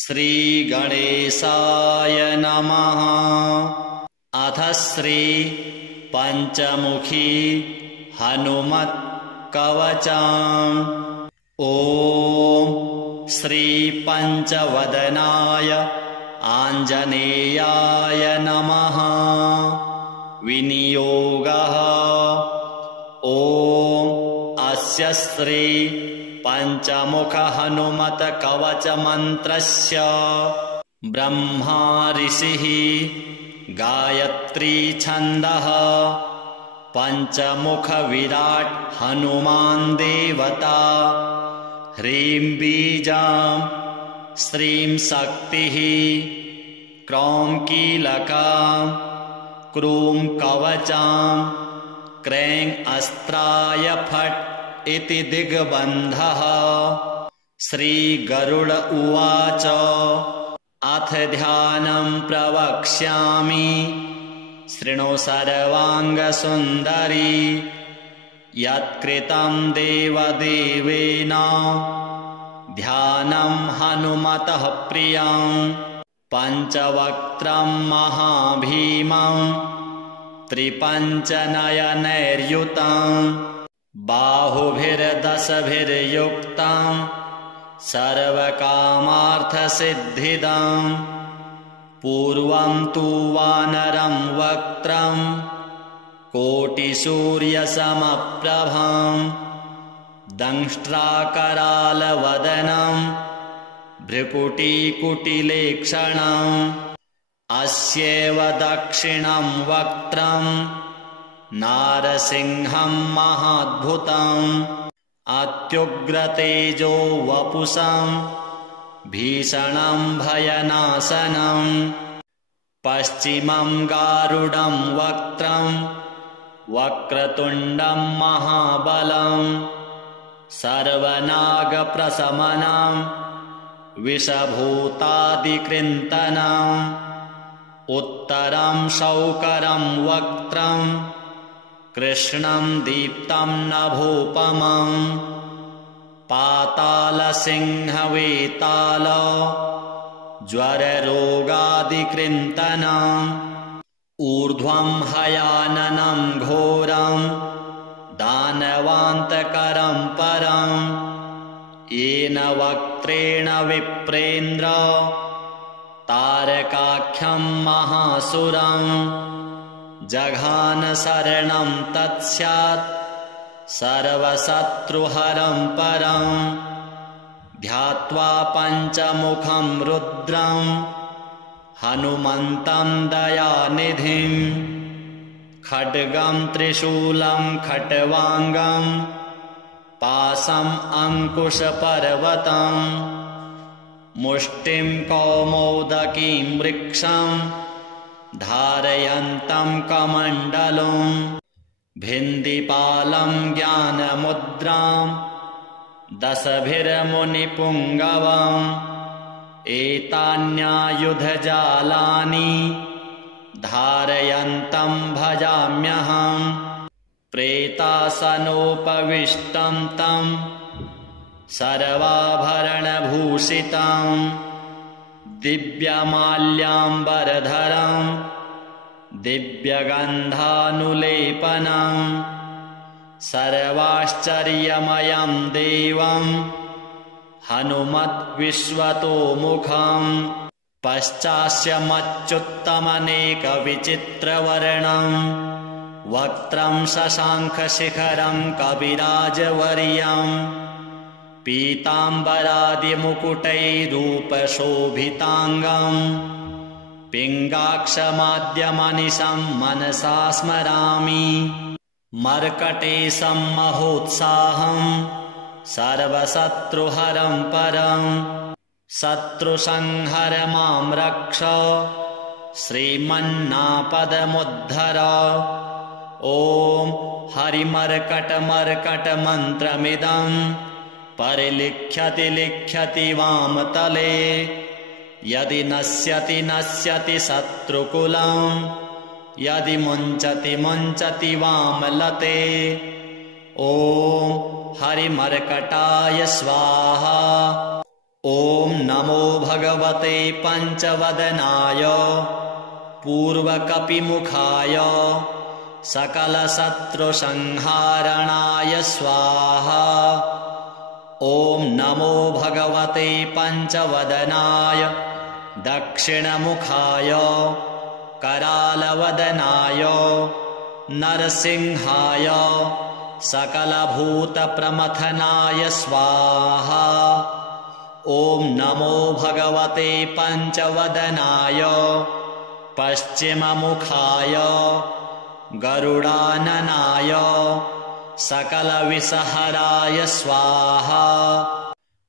श्रीगणेशाय नमः। अथ श्री पंचमुखी हनुमत् कवचम्। ॐ श्री पंचवदनाय आञ्जनेयाय नमः। विनियोगः। ॐ अस्य श्री पंचमुख हनुमत कवच मंत्रस्य ब्रह्मा ऋषिः गायत्री छन्दः पंचमुख विराट हनुमान् देवता। ह्रीं बीजां श्रीं शक्तिः क्रौं कीलकां क्रूं कवचां क्रैं अस्त्राय फट् इति दिग्बन्धः। श्रीगरुड उवाच अथ ध्यानं प्रवक्ष्यामि शृणु सर्वाङ्गसुन्दरी। यत्कृतं देवदेवेन ध्यानं हनुमतः प्रियं पञ्चवक्त्रं महाभीमं त्रिपञ्चनयनैर्युतं बाहुभिर्दशभिर्युक्तं सर्वकामार्थसिद्धिदं। पूर्वं तु वानरं वक्त्रं कोटिसूर्यसमप्रभं दंष्ट्राकरालवदनं भ्रुकुटीकुटिलेक्षणम्। अस्यैव दक्षिणं वक्त्रं नारसिंहं महाद्भुतम् अत्युग्रतेजो वपुषं भीषणं भयनाशनं। पश्चिमं गारुडं वक्त्रं वक्रतुण्डं महाबलं सर्वनागप्रशमनं विषभूतादिकृन्तनं। उत्तरं शौकरं वक्त्रं कृष्णं दीप्तं नभोपमं पातालसिंहवेताल ज्वररोगादिकृन्तनम्। ऊर्ध्वं हयाननं घोरं दानवान्तकरं परं येन वक्त्रेण विप्रेन्द्र तारकाख्यं महासुरं। जघान शरणं तत्स्यात् सर्वशत्रुहरं परं ध्यात्वा पञ्चमुखं रुद्रं हनुमन्तं दयानिधिं। खड्गं त्रिशूलं खट्वाङ्गं पाशम् अंकुशपर्वतं मुष्टिं कौमोदकीं वृक्षं धारयन्तं कमण्डलुं। भिन्दिपालं ज्ञानमुद्रां दशभिर्मुनिपुङ्गवम् एतान्यायुधजालानि धारयन्तं भजाम्यहम्। प्रेतासनोपविष्टं तं सर्वाभरणभूषितं दिव्यमाल्याम्बरधरं दिव्यगन्धानुलेपनं सर्वाश्चर्यमयं देवं हनुमद्विश्वतोमुखं। पश्चास्यमच्युत्तमनेकविचित्रवर्णं वक्त्रं शशाङ्खशिखरं कविराजवर्यं पीताम्बरादिमुकुटैरूपशोभिताङ्गं पिङ्गाक्षमाद्यमनिशं मनसा स्मरामि। मर्कटेशं महोत्साहं सर्वशत्रुहरं परं शत्रुसंहर मां रक्ष श्रीमन्नापदमुद्धर। ॐ हरिमर्कटमर्कटमन्त्रमिदं परिलिख्यति लिख्यति वामतले यदि नश्यति नश्यति शत्रुकुलं यदि मुञ्चति मुञ्चति वामलते। ॐ हरिमर्कटाय स्वाहा। ॐ नमो भगवते पञ्चवदनाय पूर्वकपिमुखाय सकलशत्रुसंहारणाय स्वाहा। ॐ नमो भगवते पञ्चवदनाय दक्षिणमुखाय करालवदनाय नरसिंहाय सकलभूतप्रमथनाय स्वाहा। ॐ नमो भगवते पञ्चवदनाय पश्चिममुखाय गरुडाननाय सकलविषहराय स्वाहा।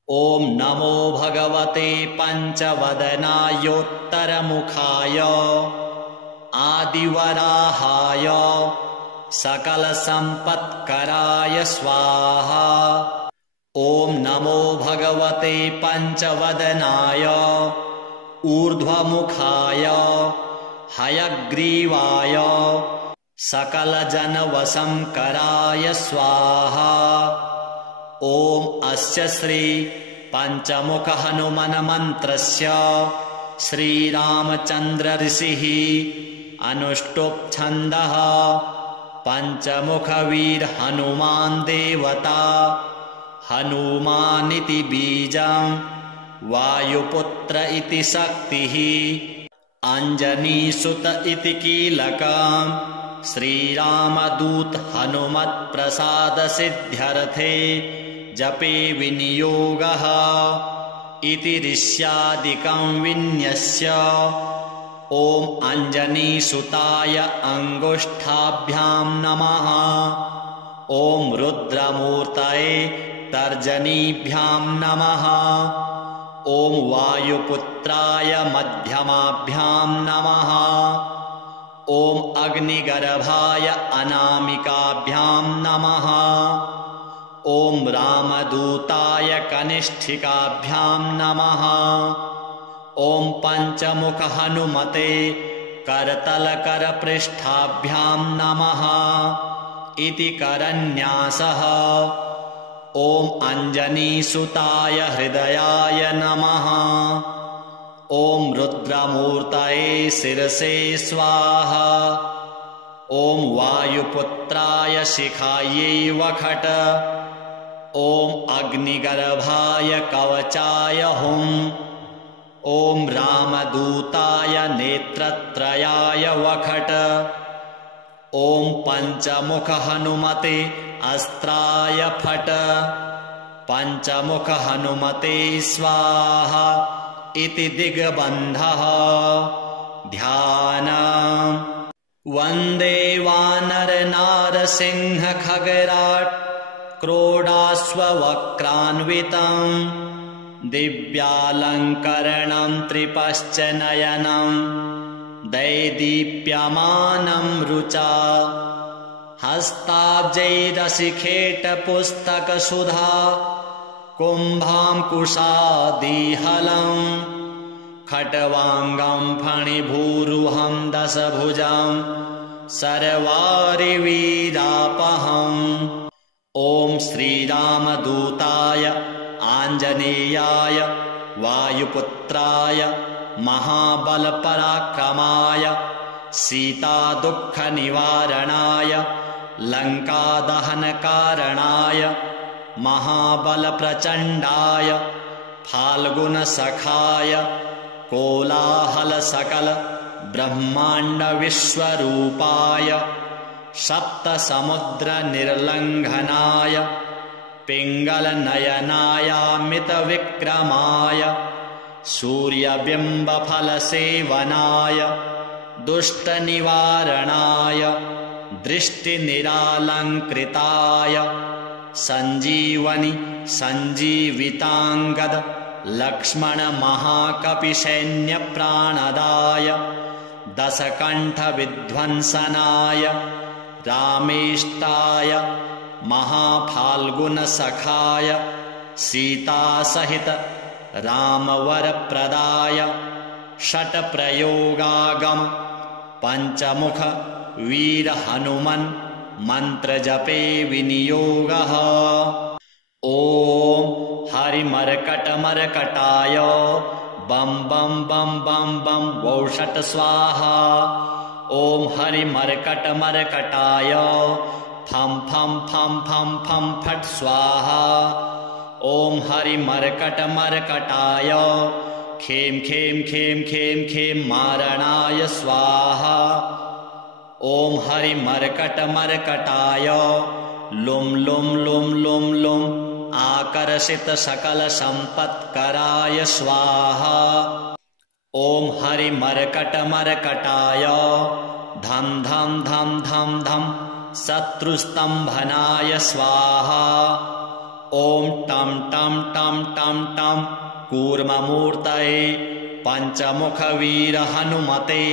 ॐ नमो भगवते पञ्चवदनायोत्तरमुखाय आदिवराहाय सकलसम्पत्कराय स्वाहा। ॐ नमो भगवते पञ्चवदनाय ऊर्ध्वमुखाय हयग्रीवाय सकलजनवशंकराय स्वाहा। ॐ अस्य श्री पञ्चमुख हनुमन्मन्त्रस्य श्रीरामचन्द्र ऋषिः अनुष्टुप् छन्दः पञ्चमुख वीर हनुमान् देवता हनुमानिति बीजं वायुपुत्र इति शक्तिः अञ्जनीसुत इति कीलकम् श्रीरामदूत हनुमत्प्रसाद सिद्ध्यर्थे जपे विनियोगः इति ऋष्यादिकं विन्यस्य। ॐ अञ्जनीसुताय अङ्गुष्ठाभ्यां नमः। ॐ रुद्रमूर्तये तर्जनीभ्यां नमः। ॐ वायुपुत्राय मध्यमाभ्यां नमः। ॐ अग्निगर्भाय अनामिकाभ्यां नमः। ॐ रामदूताय कनिष्ठिकाभ्यां नमः। ॐ पञ्चमुख हनुमते करतलकरपृष्ठाभ्यां नमः इति करन्यासः। ॐ अञ्जनीसुताय हृदयाय नमः। ॐ रुद्रमूर्तये शिरसे स्वाहा। ॐ वायुपुत्राय शिखायै वखट। ॐ अग्निगर्भाय कवचाय हुम्। ॐ रामदूताय नेत्रत्रयाय वखट। ॐ पञ्चमुख हनुमते अस्त्राय फट। पञ्चमुख हनुमते स्वाहा इति दिग्बन्धः। ध्यानम्। वन्दे वानरनारसिंह खगराट् क्रोडाश्ववक्रान्वितम् दिव्यालङ्करणं त्रिपश्च नयनं दैदीप्यमानं रुचा हस्ताब्जैरशिखेटपुस्तकसुधा कुम्भाङ्कुशादिहलम् खट्वाङ्गं फणिभूरुहं दशभुजं सर्वारिवीरापहम्। ॐ श्रीरामदूताय आञ्जनेयाय वायुपुत्राय महाबलपराक्रमाय सीतादुःखनिवारणाय लङ्कादहनकारणाय महाबलप्रचण्डाय फाल्गुनसखाय कोलाहलसकल ब्रह्माण्डविश्वरूपाय सप्तसमुद्रनिर्लङ्घनाय पिङ्गलनयनायामितविक्रमाय सूर्यबिम्बफलसेवनाय दुष्टनिवारणाय दृष्टिनिरालङ्कृताय सञ्जीवनि सञ्जीविताङ्गद लक्ष्मणमहाकपिसैन्यप्राणदाय दशकण्ठविध्वंसनाय रामेष्टाय महाफाल्गुनसखाय सीतासहित रामवरप्रदाय षट्प्रयोगागम पञ्चमुख वीर हनुमन् मन्त्रजपे विनियोगः। ॐ हरिमर्कटमर्कटाय बम बम बम बम बम वौषट स्वाहा। ॐ हरिमर्कटमर्कटाय फं फं फं फं फं फट् स्वाहा। ॐ हरिमर्कटमर्कटाय खें खें खें खें खें मारणाय स्वाहा। ॐ हरिमर्कटमर्कटाय लुं लुं लुं लुं लुं आकर्षित सकल संपत्कराय स्वाहा। ॐ हरिमर्कटमर्कटाय धं धं धं धं धं शत्रुस्तंभनाय स्वाहा। ॐ टं टं टं टं टं कूर्ममूर्तये पंचमुखवीर हनुमते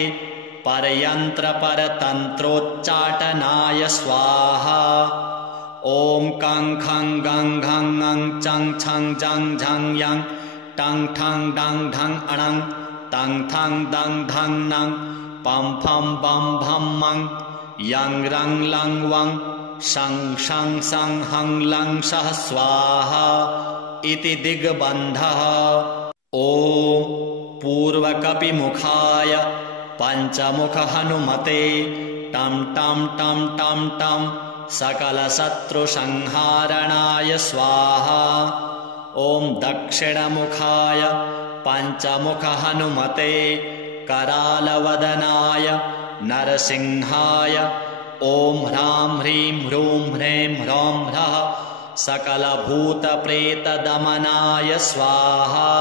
परयन्त्रपरतन्त्रोच्चाटनाय स्वाहा। ॐ कं खं गं घं ङं चं छं जं झं यं टं ठं डं ढं अणं तं थं दं धं नं पं फं बं भं मं यं रं लं वं शं शं सं हं लं सः स्वाहा इति दिग्बन्धः। ॐ पूर्वकपिमुखाय पंचमुख हनुमते टं टं टं टं टं सकलशत्रुसंहारणाय स्वाहा। ॐ दक्षिणमुखाय पंचमुख हनुमते करालवदनाय नरसिंहाय ॐ ह्रां ह्रीं ह्रूं ह्रैं ह्रौं ह्रः सकलभूतप्रेतदमनाय स्वाहा।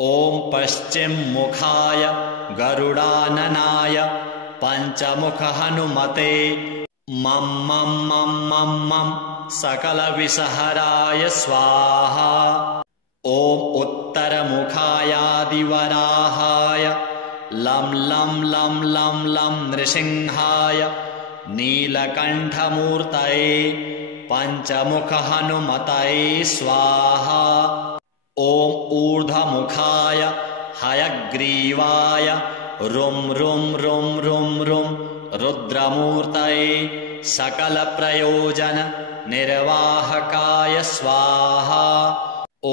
ॐ पश्चिममुखाय गरुडाननाय पंचमुख हनुमते मं मं मं मं मं सकलविषहराय स्वाहा। ॐ उत्तरमुखायादिवराहाय लं लं लं लं लं नृसिंहाय नीलकण्ठमूर्तये पंचमुख हनुमतये स्वाहा। ॐ ऊर्ध्वमुखाय हयग्रीवाय रुं रुं रुं रुं रुं रुद्रमूर्तये सकलप्रयोजन निर्वाहकाय स्वाहा। ॐ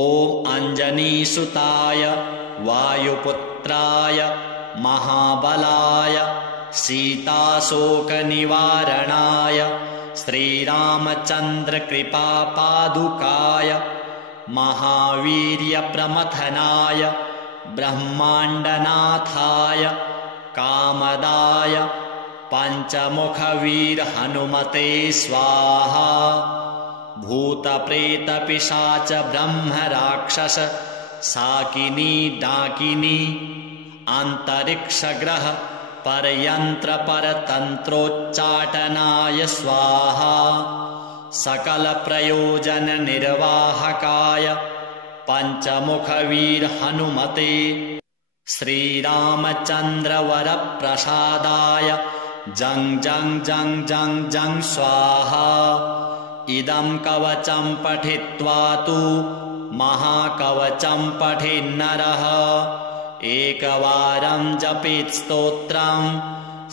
अञ्जनीसुताय वायुपुत्राय महाबलाय सीताशोकनिवारणाय श्रीरामचन्द्रकृपापादुकाय महावीर्यप्रमथनाय ब्रह्माण्डनाथाय कामदाय पंचमुखवीर हनुमते स्वाहा। भूतप्रेतपिशाच ब्रह्मराक्षस साकिनी डाकिनी अन्तरिक्षग्रह परयन्त्रपरतन्त्रोच्चाटनाय स्वाहा। सकलप्रयोजन निर्वाहकाय पंचमुखवीर हनुमते श्रीरामचन्द्रवरप्रसादाय जं जं जं जं जं स्वाहा। इदं कवचं पठित्वा तु महाकवचं पठेन्नरः एकवारं जपेत् स्तोत्रं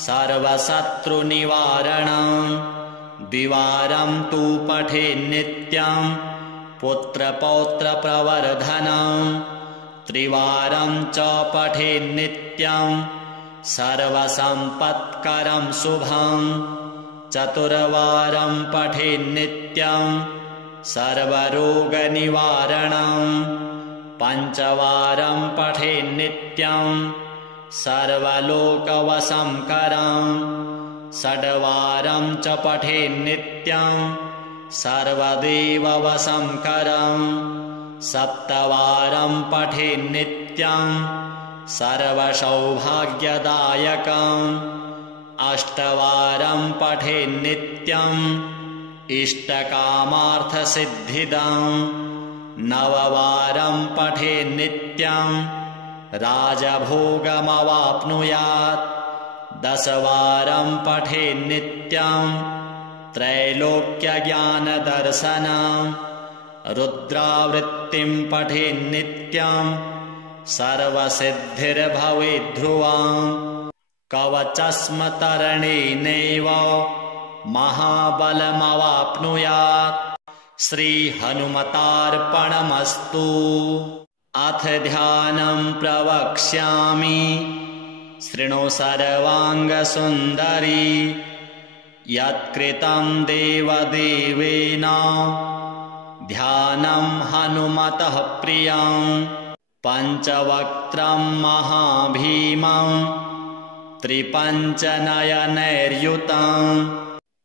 सर्वशत्रुनिवारणं द्विवारं तु पठेन्नित्यं पुत्रपौत्रप्रवर्धनं त्रिवारं च पठेन्नित्यं सर्वसम्पत्करं शुभं चतुर्वारं पठेन्नित्यं सर्वरोगनिवारणं पंचवारं पठेन्नित्यं सर्वलोकवशंकरं षड्वारं च पठेन्नित्यं सर्वदेववशंकरं सप्तवारं पठेन्नित्यं सर्वसौभाग्यदायकं अष्टवारं पठेन्नित्यं इष्टकामार्थसिद्धिदं नववारं पठेन्नित्यं राजभोगमवाप्नुयात् दशवारं पठेन्नित्यं त्रैलोक्यज्ञानदर्शनं रुद्रावृत्तिं पठेन्नित्यं सर्वसिद्धिर्भवेद्ध्रुवं कवचस्मतरणेनैव महाबलमवाप्नुयात् श्रीहनुमतार्पणमस्तु। अथ ध्यानं प्रवक्ष्यामि। शृणु सर्वाङ्गसुन्दरी यत्कृतं देवदेवेन ध्यानं हनुमतः प्रियं। पञ्चवक्त्रं महाभीमं त्रिपञ्चनयनैर्युतं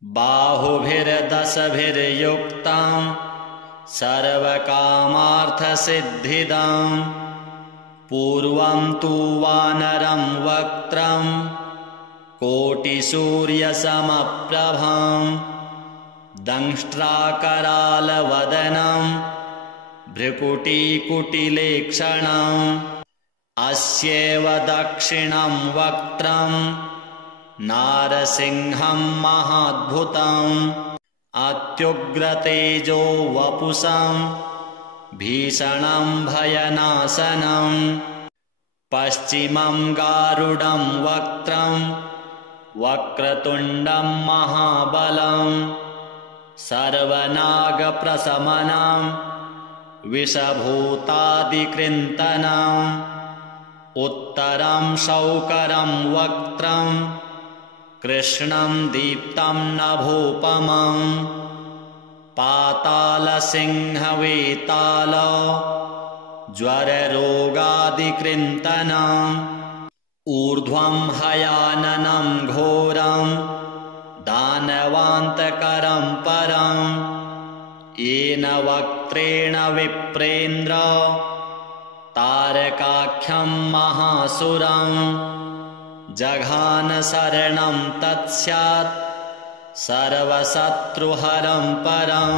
बाहुभिर्दशभिर्युक्तं सर्वकामार्थसिद्धिदं। पूर्वं तु वानरं वक्त्रं कोटिसूर्यसमप्रभं दंष्ट्राकरालवदनं भ्रुकुटीकुटिलेक्षणम्। अस्यैव दक्षिणं वक्त्रं नारसिंहं महाद्भुतम् अत्युग्रतेजो वपुषं भीषणं भयनाशनं। पश्चिमं गारुडं वक्त्रं वक्रतुण्डं महाबलं सर्वनागप्रशमनं विषभूतादिकृन्तनम्। उत्तरं शौकरं वक्त्रं कृष्णं दीप्तं नभोपमं पातालसिंहवेताल ज्वररोगादिकृन्तनम्। ऊर्ध्वं हयाननं घोरं दानवान्तकरं परं येन वक्त्रेण विप्रेन्द्र तारकाख्यं महासुरं। जघान शरणं तत्स्यात् सर्वशत्रुहरं परं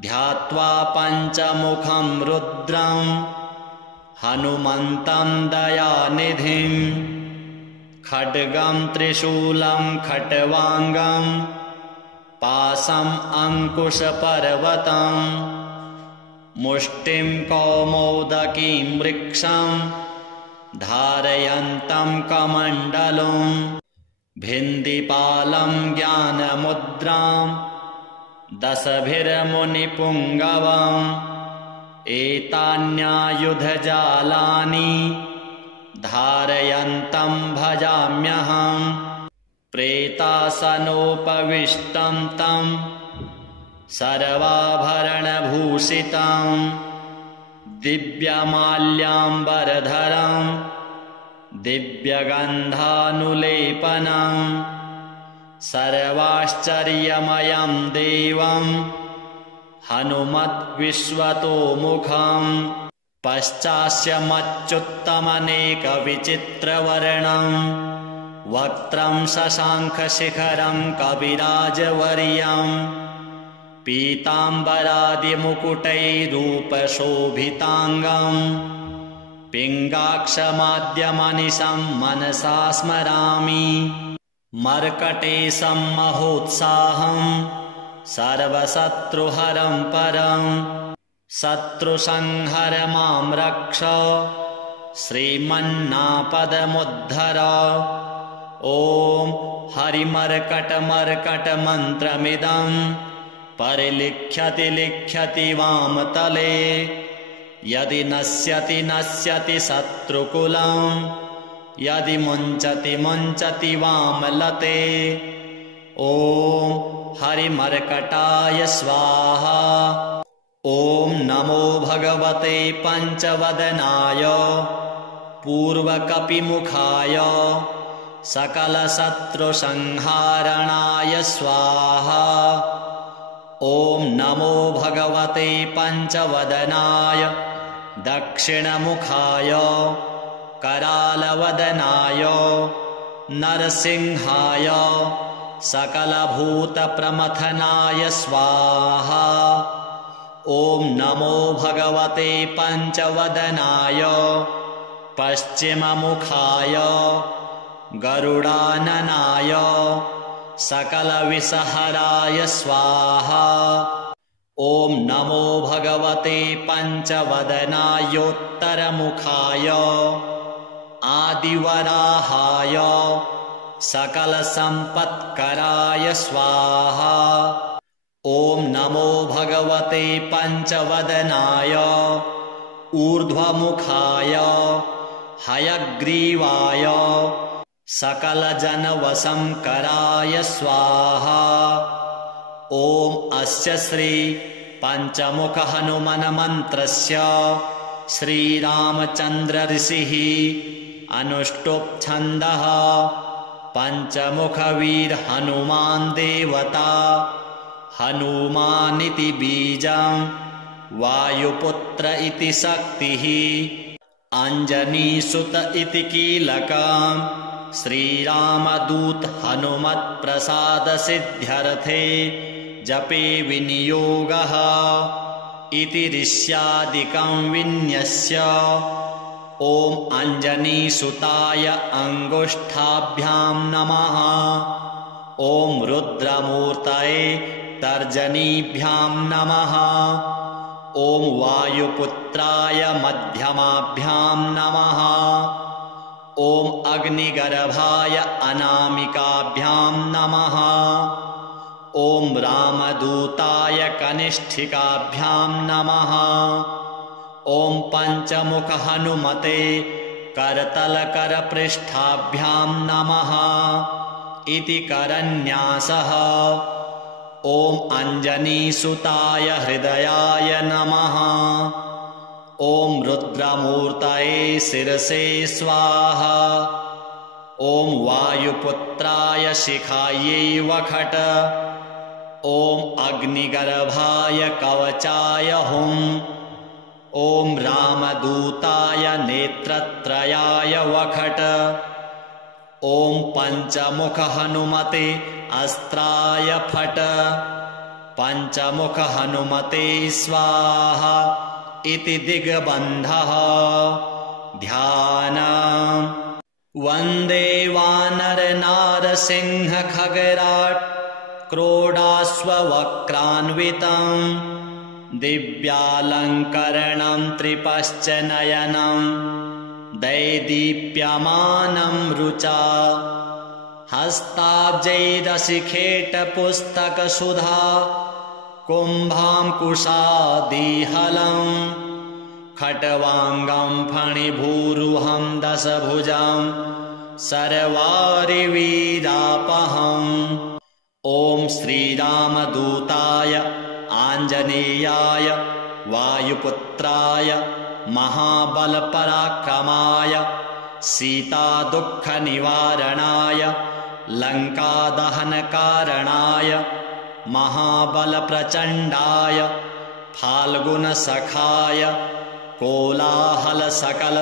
ध्यात्वा पञ्चमुखं रुद्रं हनुमन्तं दयानिधिं। खड्गं त्रिशूलं खट्वाङ्गं पाशम् अङ्कुशपर्वतं मुष्टिं कौमोदकीं वृक्षं धारयन्तं कमण्डलुं। भिन्दिपालं ज्ञानमुद्रां दशभिर्मुनिपुङ्गवम् एतान्यायुधजालानि धारयन्तं भजाम्यहम्। प्रेतासनोपविष्टं तं सर्वाभरणभूषितं दिव्यमाल्याम्बरधरं दिव्यगन्धानुलेपनं सर्वाश्चर्यमयं देवं हनुमद्विश्वतोमुखं। पश्चास्यमच्युत्तमनेकविचित्रवर्णं वक्त्रं शशाङ्खशिखरं कविराजवर्यं पीताम्बरादिमुकुटैरूपशोभिताङ्गं पिङ्गाक्षमाद्यमनिशं मनसा स्मरामि। मर्कटेशं महोत्साहं सर्वशत्रुहरं परं शत्रुसंहर मां रक्ष श्रीमन्नापदमुद्धर। ॐ हरिमर्कटमर्कटमन्त्रमिदं परिलिख्यति लिख्यति वामतले यदि नश्यति नश्यति शत्रुकुलं यदि मुञ्चति मुञ्चति वामलते। ॐ हरिमर्कटाय स्वाहा। ॐ नमो भगवते पञ्चवदनाय पूर्वकपिमुखाय सकलशत्रुसंहारणाय स्वाहा। ॐ नमो भगवते पञ्चवदनाय दक्षिणमुखाय करालवदनाय नरसिंहाय सकलभूतप्रमथनाय स्वाहा। ॐ नमो भगवते पञ्चवदनाय पश्चिममुखाय गरुडाननाय सकलविषहराय स्वाहा। ॐ नमो भगवते पञ्चवदनायोत्तरमुखाय आदिवराहाय सकलसम्पत्कराय स्वाहा। ॐ नमो भगवते पञ्चवदनाय ऊर्ध्वमुखाय हयग्रीवाय सकलजनवशंकराय स्वाहा। ॐ अस्य श्री पञ्चमुख हनुमन् मन्त्रस्य श्रीरामचन्द्र ऋषिः अनुष्टुप् छन्दः पञ्चमुख वीर हनुमान् देवता हनुमानिति बीजं वायुपुत्र इति शक्तिः अंजनीसुत इति कीलकम् श्रीरामदूत हनुमत्प्रसाद सिद्ध्यर्थे जपे विनियोगः इति ऋष्यादिकं विन्यस्य। ॐ अंजनीसुताय अंगुष्ठाभ्यां नमः। ॐ रुद्रमूर्तये तर्जनीभ्यां नमः। ॐ वायुपुत्राय मध्यमाभ्यां नमः। ॐ अग्निगर्भाय अनामिकाभ्यां नमः। ॐ रामदूताय कनिष्ठिकाभ्यां नमः। ॐ पञ्चमुख हनुमते करतलकरपृष्ठाभ्यां नमः इति करन्यासः। ॐ अंजनीसुताय हृदयाय नमः। ॐ रुद्रमूर्तये शिरसे स्वाहा। ॐ वायुपुत्राय शिखायै वखट। ॐ अग्निगर्भाय कवचाय हुम्। ॐ रामदूताय नेत्रत्रयाय वखट। ॐ पञ्चमुख हनुमते अस्त्राय फट। पञ्चमुख हनुमते स्वाहा इति दिग्बन्धः। ध्यानम्। वन्दे वानरनारसिंह खगराट् क्रोडाश्ववक्रान्वितम् दिव्यालङ्करणं त्रिपश्च नयनं दैदीप्यमानं रुचा हस्ताब्जैरशिखेटपुस्तकसुधा कुम्भाङ्कुशादिहलं खट्वाङ्गं फणिभूरुहं दशभुजं सर्वारिवीरापहम्। ॐ श्रीरामदूताय आञ्जनेयाय वायुपुत्राय महाबलपराक्रमाय सीतादुःखनिवारणाय लङ्कादहनकारणाय महाबलप्रचण्डाय फाल्गुनसखाय कोलाहलसकल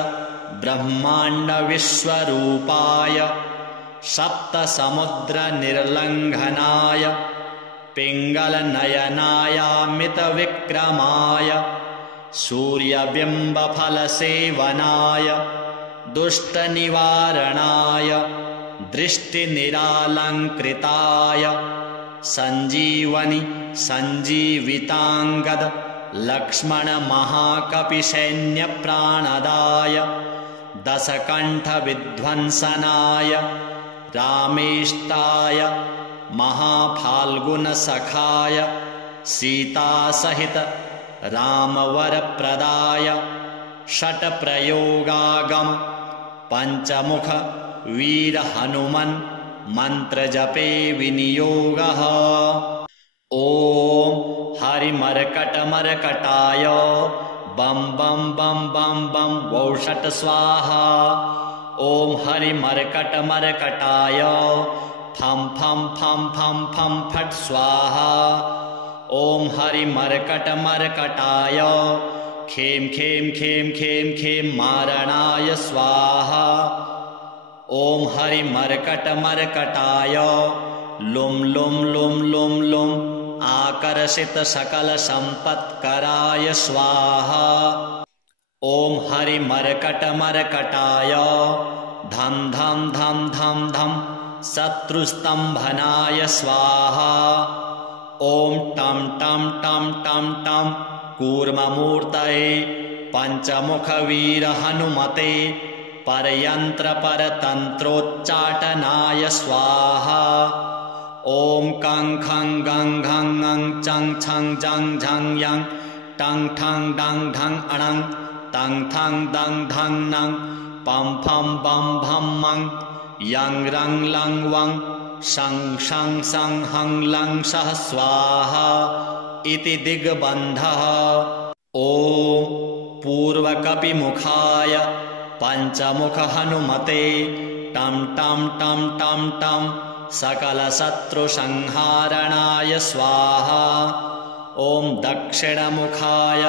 ब्रह्माण्डविश्वरूपाय सप्तसमुद्रनिर्लङ्घनाय पिङ्गलनयनायामितविक्रमाय सूर्यबिम्बफलसेवनाय दुष्टनिवारणाय दृष्टिनिरालङ्कृताय सञ्जीवनि सञ्जीविताङ्गद लक्ष्मणमहाकपिसैन्यप्राणदाय दशकण्ठविध्वंसनाय रामेष्टाय महाफाल्गुनसखाय सीतासहित रामवरप्रदाय षट्प्रयोगागम पञ्चमुख वीर हनुमन् मन्त्रजपे विनियोगः। ॐ हरिमर्कटमर्कटाय बं बं बं बं बं वौषट स्वाहा। ॐ हरिमर्कटमर्कटाय फं फं फं फं फं फट् स्वाहा। ॐ हरिमर्कटमर्कटाय खें खें खें खें खें मारणाय स्वाहा। ॐ हरिमर्कटमर्कटाय लुं लुं लुं लुं लुं आकर्षित सकल संपत्कराय स्वाहा। ॐ हरिमर्कटमर्कटाय धं धं धं धं धं शत्रुस्तंभनाय स्वाहा। ॐ टं टं टं टं टं कूर्ममूर्तये पंचमुख वीर हनुमते परयंत्र परतंत्रोच्चाटनाय स्वाहा। ॐ कं खं गं घं ङं चं छं जं झं यं टं ठं डं ढं अणं तं थं दं धं नं पं फं बं भं मं यं रं लं वं शं शं सं हं लं सः स्वाहा इति दिग्बन्धः। ॐ पूर्वकपिमुखाय पञ्चमुख हनुमते टं टं टं टं टं सकलशत्रुसंहारणाय स्वाहा। ॐ दक्षिणमुखाय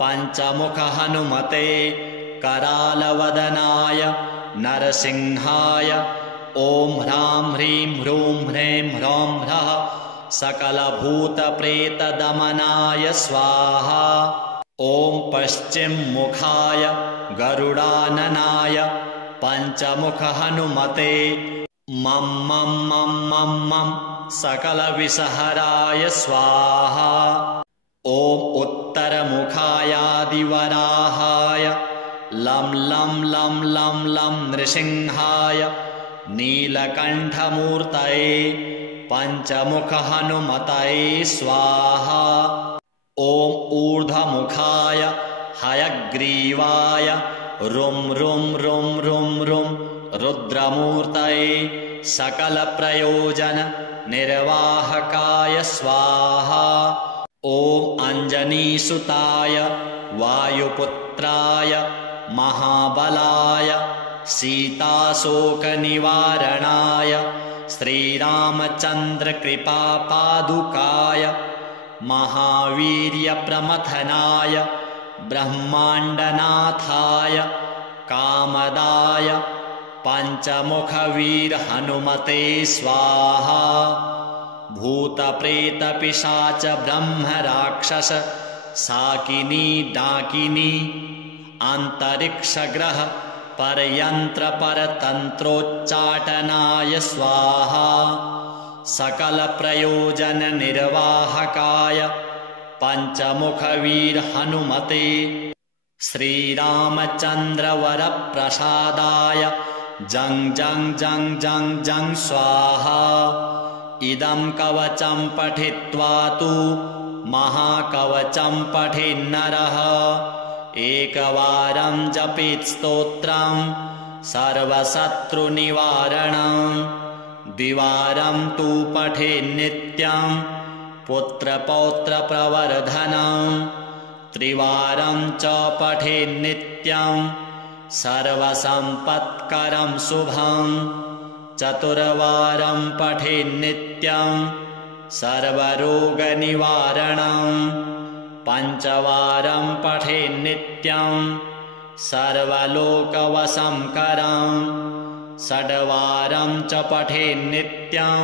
पञ्चमुख हनुमते करालवदनाय नरसिंहाय ॐ ह्रां ह्रीं ह्रूं ह्रें ह्रौं ह्रः सकलभूतप्रेतदमनाय स्वाहा। ॐ पश्चिममुखाय गरुडाननाय पञ्चमुख हनुमते मं मं मं मं मं सकलविषहराय स्वाहा। ॐ उत्तरमुखायादिवराहाय लं लं लं लं लं नृसिंहाय नीलकण्ठमूर्तये पञ्चमुख हनुमतये स्वाहा। ॐ ऊर्ध्वमुखाय हयग्रीवाय रुं रुं रुं रुं रुं रुद्रमूर्तये सकलप्रयोजन निर्वाहकाय स्वाहा। ॐ अञ्जनीसुताय वायुपुत्राय महाबलाय सीताशोकनिवारणाय श्रीरामचन्द्रकृपापादुकाय महावीर्यप्रमथनाय ब्रह्माण्डनाथाय कामदाय पञ्चमुखवीरहनुमते स्वाहा। भूतप्रेतपिशाच ब्रह्मराक्षस साकिनी डाकिनी अन्तरिक्षग्रह परयन्त्रपरतन्त्रोच्चाटनाय स्वाहा। सकलप्रयोजननिर्वाहकाय पञ्चमुखवीरहनुमते श्रीरामचन्द्रवरप्रसादाय जं जं जं जं जं स्वाहा। इदं कवचं पठित्वा तु महाकवचं पठेन्नरः एकवारं जपेत् स्तोत्रं सर्वशत्रुनिवारणं द्विवारं तु पठेन्नित्यं पुत्रपौत्रप्रवर्धनं त्रिवारं च पठेन्नित्यं सर्वसम्पत्करं शुभं चतुर्वारं पठेन्नित्यं सर्वरोगनिवारणं पञ्चवारं पठेन्नित्यं सर्वलोकवशंकरं षड्वारं च पठेन्नित्यं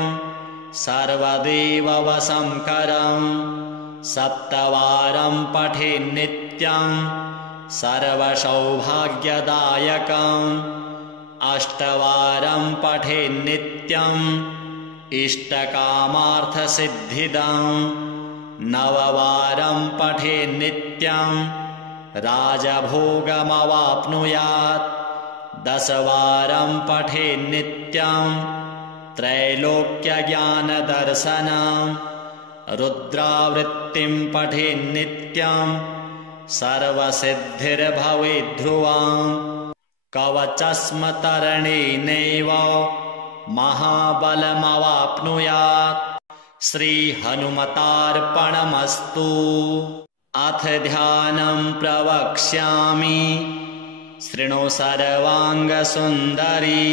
सर्वदेववशंकरं सप्तवारं पठेन्नित्यं सर्वसौभाग्यदायकं अष्टवारं पठेन्नित्यं इष्टकामार्थसिद्धिदं नववारं पठेन्नित्यं राजभोगमवाप्नुयात् दशवारं पठेन्नित्यं त्रैलोक्यज्ञानदर्शनं रुद्रावृत्तिं पठेन्नित्यं सर्वसिद्धिर्भवेद्ध्रुवं कवचस्मतरणेनैव महाबलमवाप्नुयात् श्रीहनुमतार्पणमस्तु। अथ ध्यानं प्रवक्ष्यामि शृणु सर्वाङ्गसुन्दरी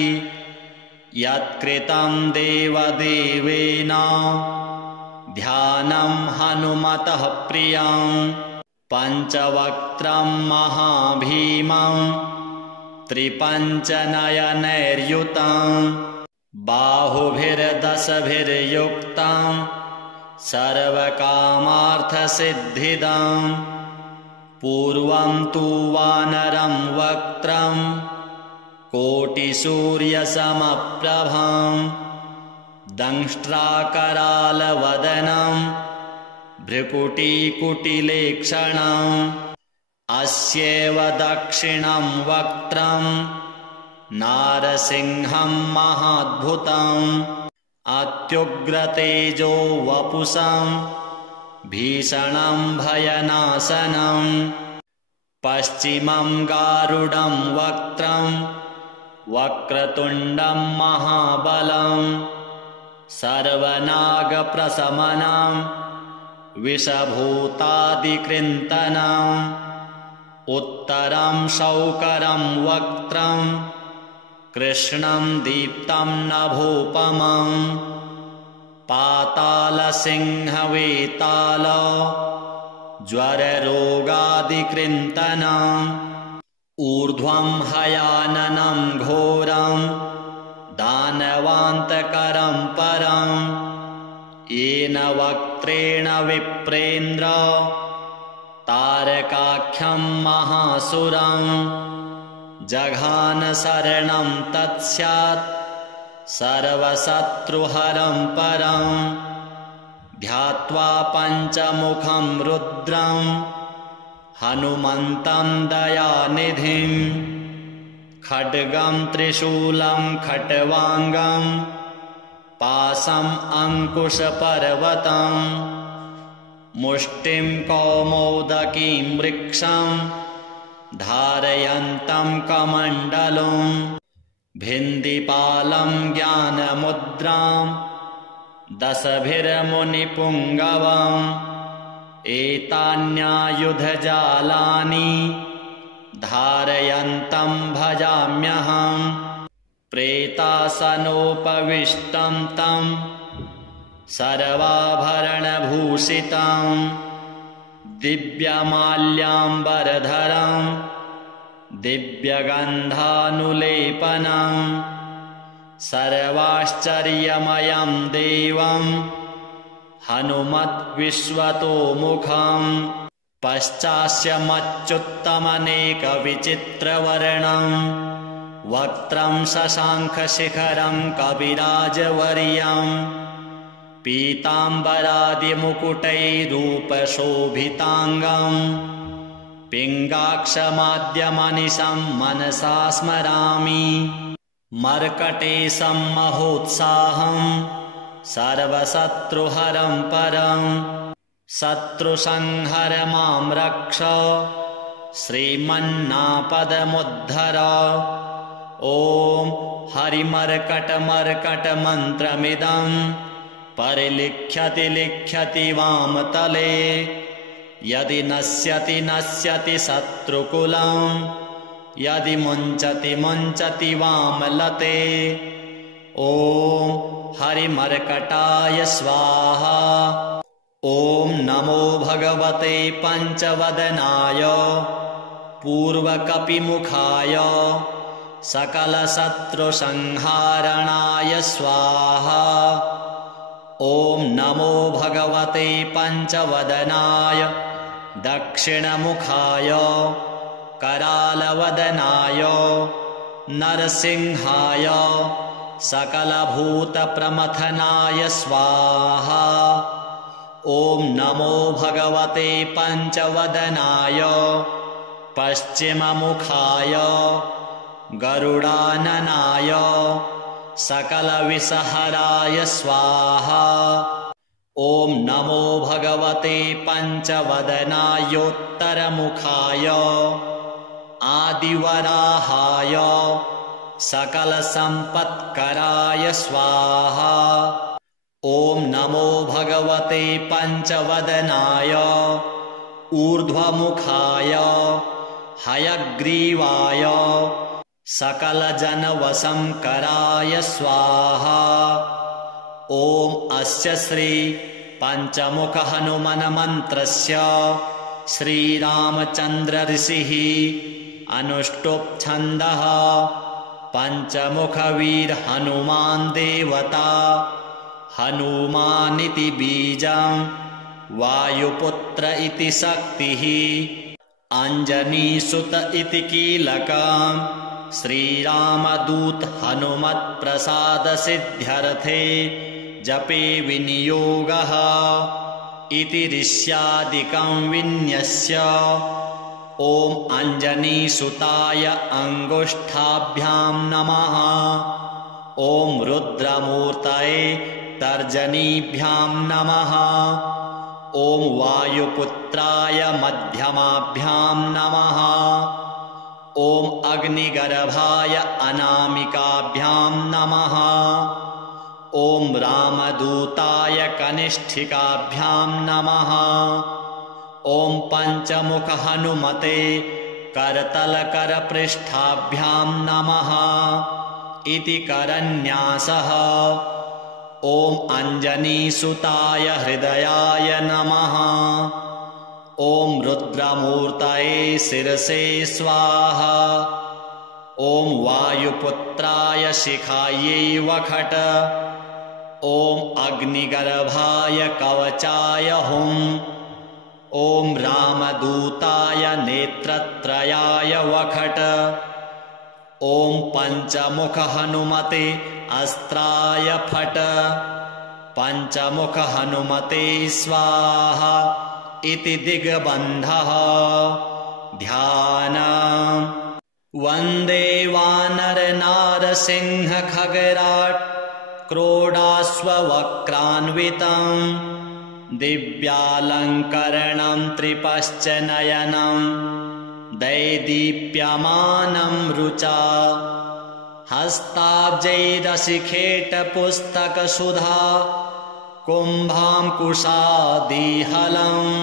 यत्कृतं देवदेवेन ध्यानं हनुमतः प्रियं पञ्चवक्त्रं महाभीमं त्रिपञ्चनयनैर्युतं बाहुभिर्दशभिर्युक्तं सर्वकामार्थसिद्धिदं पूर्वं तु वानरं वक्त्रं कोटिसूर्यसमप्रभं दंष्ट्राकरालवदनं भ्रुकुटीकुटिलेक्षणम् अस्यैव दक्षिणं वक्त्रं नारसिंहं महाद्भुतम् अत्युग्रतेजो वपुषं भीषणं भयनाशनं पश्चिमं गारुडं वक्त्रं वक्रतुण्डं महाबलं सर्वनागप्रशमनं विषभूतादिकृन्तनं उत्तरं शौकरं वक्त्रं कृष्णं दीप्तं नभोपमं पातालसिंहवेताल ज्वररोगादिकृन्तनं ऊर्ध्वं हयाननं घोरं दानवान्तकरं परं येन वक्त्रेण विप्रेन्द्र तारकाख्यं महासुरं जघान शरणं तत्स्यात् सर्वशत्रुहरं परं ध्यात्वा पञ्चमुखं रुद्रं हनुमन्तं दयानिधिं खड्गं त्रिशूलं खट्वाङ्गं पाशम् अंकुशपर्वतं मुष्टिं कौमोदकीं वृक्षं धारयन्तं कमण्डलुं भिन्दिपालं ज्ञानमुद्रां दशभिर्मुनिपुङ्गवम् एतान्यायुधजालानि धारयन्तं भजाम्यहम् प्रेतासनोपविष्टं तं सर्वाभरणभूषितं दिव्यमाल्याम्बरधरं दिव्यगन्धानुलेपनं सर्वाश्चर्यमयं देवं हनुमद्विश्वतोमुखं पश्चास्यमच्युत्तमनेकविचित्रवर्णं वक्त्रं शशाङ्खशिखरं कविराजवर्यं पीताम्बरादिमुकुटैरूपशोभिताङ्गं पिङ्गाक्षमाद्यमनिशं मनसा स्मरामि मर्कटेशं महोत्साहं सर्वशत्रुहरं परं शत्रुसंहर मां रक्ष श्रीमन्नापदमुद्धर ॐ हरिमर्कटमर्कटमन्त्रमिदं परिलिख्यति लिख्यति वामतले यदि नश्यति नश्यति शत्रुकुलं यदि मुञ्चति मुञ्चति वामलते ॐ हरिमर्कटाय स्वाहा। ॐ नमो भगवते पञ्चवदनाय पूर्वकपिमुखाय सकलशत्रुसंहारणाय स्वाहा। ॐ नमो भगवते पञ्चवदनाय दक्षिणमुखाय करालवदनाय नरसिंहाय सकलभूतप्रमथनाय स्वाहा। ॐ नमो भगवते पञ्चवदनाय पश्चिममुखाय गरुडाननाय सकलविषहराय स्वाहा। ॐ नमो भगवते पञ्चवदनायोत्तरमुखाय आदिवराहाय सकलसम्पत्कराय स्वाहा। ॐ नमो भगवते पञ्चवदनाय ऊर्ध्वमुखाय हयग्रीवाय सकलजनवशंकराय स्वाहा। ॐ अस्य श्री पञ्चमुख हनुमन् मन्त्रस्य श्रीरामचन्द्र ऋषिः अनुष्टुप् छन्दः पञ्चमुख वीर हनुमान् देवता हनुमानिति बीजं वायुपुत्र इति शक्तिः अंजनीसुत इति कीलकं श्रीरामदूत हनुमत्प्रसाद सिद्ध्यर्थे जपे विनियोगः इति ऋष्यादिकं विन्यस्य ॐ अंजनीसुताय अंगुष्ठाभ्यां नमः। ॐ रुद्रमूर्तये तर्जनीभ्यां नमः। ॐ वायुपुत्राय मध्यमाभ्यां नमः। ॐ अग्निगर्भाय अनामिकाभ्यां नमः। ॐ रामदूताय कनिष्ठिकाभ्यां नमः। ॐ पञ्चमुखहनुमते करतलकरपृष्ठाभ्यां नमः इति करन्यासः। ॐ अञ्जनीसुताय हृदयाय नमः। ॐ रुद्रमूर्तये शिरसे स्वाहा। ॐ वायुपुत्राय शिखायै वखट। ॐ अग्निगर्भाय कवचाय हुम्। ॐ रामदूताय नेत्रत्रयाय वखट। ॐ पञ्चमुखहनुमते अस्त्राय फट। पञ्चमुखहनुमते स्वाहा इति दिग्बन्धः। ध्यानम्। वन्दे वानरनारसिंहखगराट् क्रोडाश्ववक्रान्वितम् दिव्यालङ्करणं त्रिपश्च नयनं दैदीप्यमानं रुचा। हस्ताब्जैरशिखेटपुस्तकसुधा कुम्भाङ्कुशादिहलम्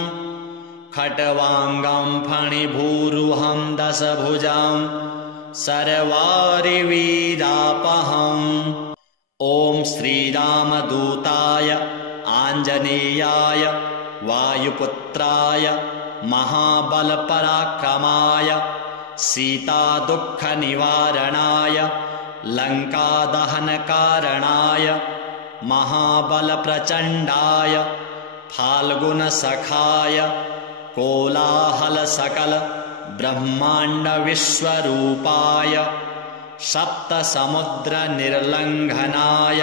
खट्वाङ्गं फणिभूरुहं दशभुजं सर्वारिवीरापहम्। ॐ श्रीरामदूताय आञ्जनेयाय वायुपुत्राय महाबलपराक्रमाय सीतादुःखनिवारणाय लङ्कादहनकारणाय महाबलप्रचण्डाय फाल्गुनसखाय कोलाहलसकल ब्रह्माण्डविश्वरूपाय सप्तसमुद्रनिर्लङ्घनाय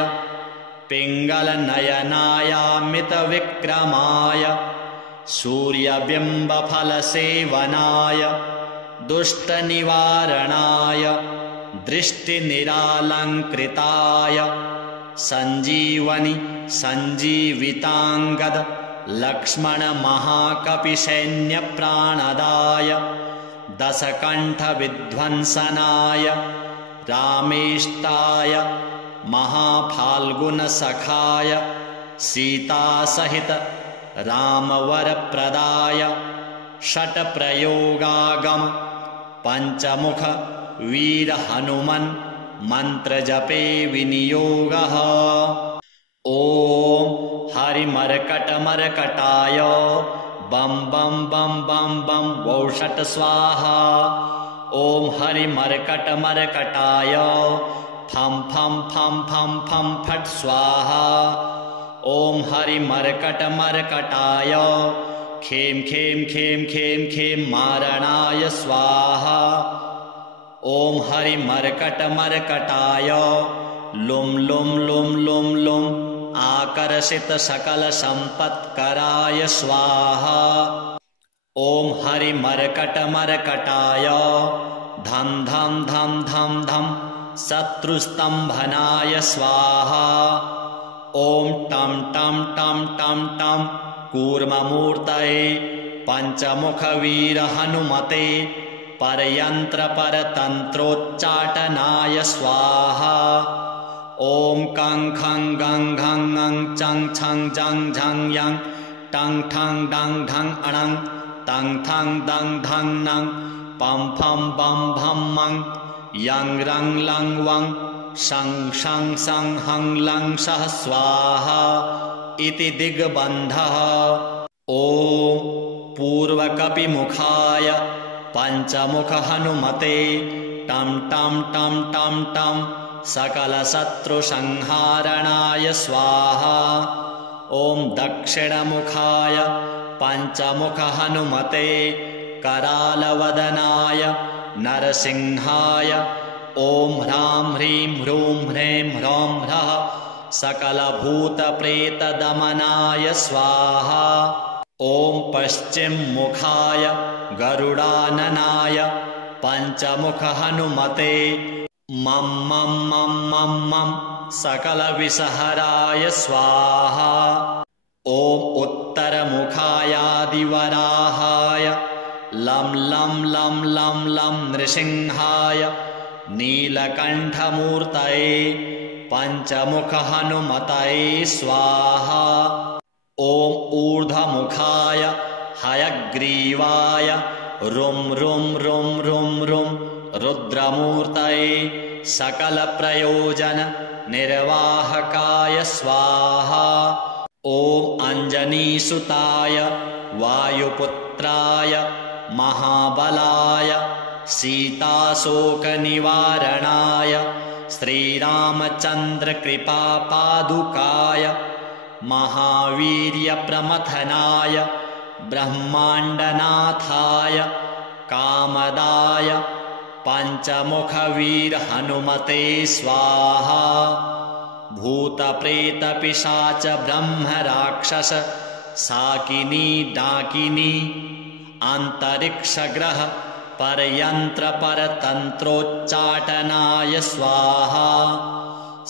पिङ्गलनयनायामितविक्रमाय सूर्यबिम्बफलसेवनाय दुष्टनिवारणाय दृष्टिनिरालङ्कृताय सञ्जीवनि सञ्जीविताङ्गद लक्ष्मणमहाकपिसैन्यप्राणदाय दशकण्ठविध्वंसनाय रामेष्टाय महाफाल्गुनसखाय सीतासहित रामवरप्रदाय षट्प्रयोगागम पञ्चमुख वीरहनुमन् मन्त्रजपे विनियोगः। ॐ हरिमर्कटमर्कटाय बं बं बं बं बं वौषट् स्वाहा। ॐ हरिमर्कटमर्कटाय फं फं फं फं फं फट् स्वाहा। ॐ हरिमर्कटमर्कटाय खें खें खें खें खें मारणाय स्वाहा। ॐ हरिमर्कटमर्कटाय लुं लुं लुं लुं लुं आकर्षित सकलसम्पत्कराय स्वाहा। ॐ हरिमर्कटमर्कटाय धं धं धं धं धं शत्रुस्तम्भनाय स्वाहा। ॐ टं टं टं टं टं कूर्ममूर्तये पञ्चमुखवीरहनुमते परयन्त्रपरतन्त्रोच्चाटनाय स्वाहा। ॐ कं खं गं घं ङं चं छं जं झं यं टं ठं डं ढं अणं तं थं दं धं नं पं फं बं भं मं यं रं लं वं शं शं सं हं लं सः स्वाहा इति दिग्बन्धः। ॐ पूर्वकपिमुखाय पञ्चमुखहनुमते टं टं टं टं टं सकलशत्रुसंहारणाय स्वाहा। ॐ दक्षिणमुखाय पञ्चमुखहनुमते करालवदनाय नरसिंहाय ॐ ह्रां ह्रीं ह्रूं ह्रैं ह्रौं ह्रः सकलभूतप्रेतदमनाय स्वाहा। ॐ पश्चिममुखाय गरुडाननाय पञ्चमुखहनुमते मं मं मं मं मं सकलविषहराय स्वाहा। ॐ उत्तरमुखायादिवराहाय लं लं लं लं लं नृसिंहाय नीलकण्ठमूर्तये पञ्चमुखहनुमतये स्वाहा। ॐ ऊर्ध्वमुखाय हयग्रीवाय रुं रुं रुं रुं रुं रुद्रमूर्तये सकलप्रयोजन निर्वाहकाय स्वाहा। ॐ अञ्जनीसुताय वायुपुत्राय महाबलाय सीताशोकनिवारणाय श्रीरामचन्द्रकृपापादुकाय महावीर्यप्रमथनाय ब्रह्माण्डनाथाय कामदाय पञ्चमुखवीरहनुमते स्वाहा। भूतप्रेतपिशाच ब्रह्मराक्षस साकिनी डाकिनी अन्तरिक्षग्रह परयन्त्रपरतन्त्रोच्चाटनाय स्वाहा।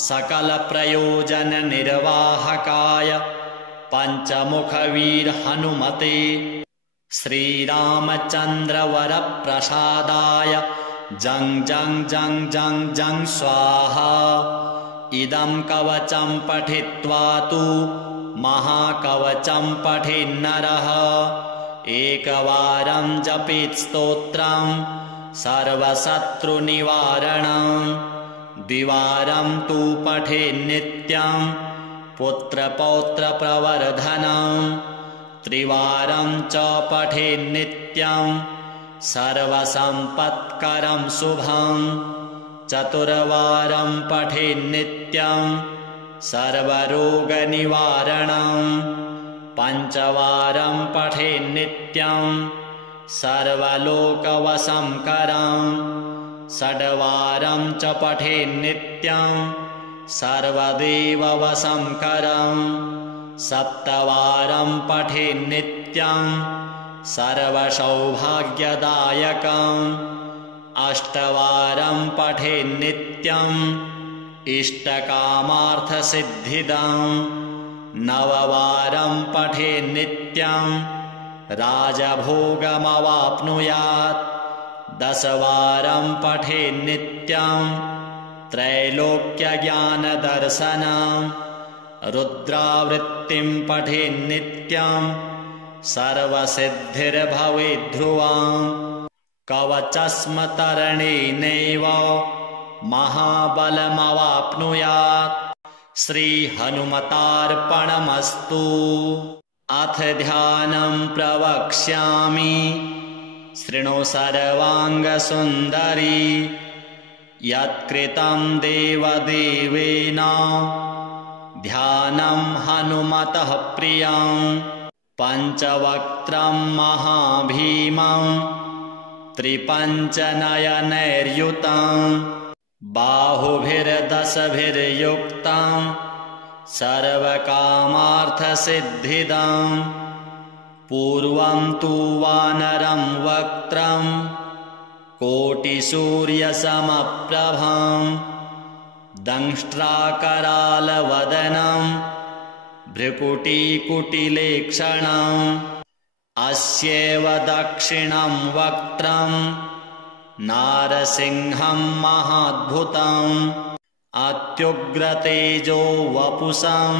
सकलप्रयोजननिर्वाहकाय पञ्चमुखवीरहनुमते श्रीरामचन्द्रवरप्रसादाय जं जं जं जं जं स्वाहा। इदं कवचं पठित्वा तु महाकवचं पठेन्नरः एकवारं जपेत् स्तोत्रं सर्वशत्रुनिवारणं द्विवारं तु पठेन्नित्यं पुत्रपौत्रप्रवर्धनं त्रिवारं च पठेन्नित्यं सर्वसम्पत्करं शुभं चतुर्वारं पठेन्नित्यं सर्वरोगनिवारणं पञ्चवारं पठेन्नित्यं सर्वलोकवशंकरं षड्वारं च पठेन्नित्यं सर्वदेववशंकरं सप्तवारं पठेन्नित्यं सर्वसौभाग्यदायकं अष्टवारं पठेन्नित्यं इष्टकामार्थसिद्धिदं नववारं पठेन्नित्यं राजभोगमवाप्नुयात् दशवारं पठेन्नित्यं त्रैलोक्यज्ञानदर्शनं रुद्रावृत्तिं पठेन्नित्यं सर्वसिद्धिर्भवेद्ध्रुवं कवचस्मतरणेनैव महाबलमवाप्नुयात् श्रीहनुमतार्पणमस्तु। अथ ध्यानं प्रवक्ष्यामि शृणु सर्वाङ्गसुन्दरी यत्कृतं देवदेवेन ध्यानं हनुमतः प्रियं पञ्चवक्त्रं महाभीमं त्रिपञ्चनयनैर्युतं बाहुभिर्दशभिर्युक्तं सर्वकामार्थसिद्धिदं पूर्वं तु वानरं वक्त्रं कोटिसूर्यसमप्रभं दंष्ट्राकरालवदनं भ्रुकुटीकुटिलेक्षणम् अस्यैव दक्षिणं वक्त्रं नारसिंहं महाद्भुतम् अत्युग्रतेजो वपुषं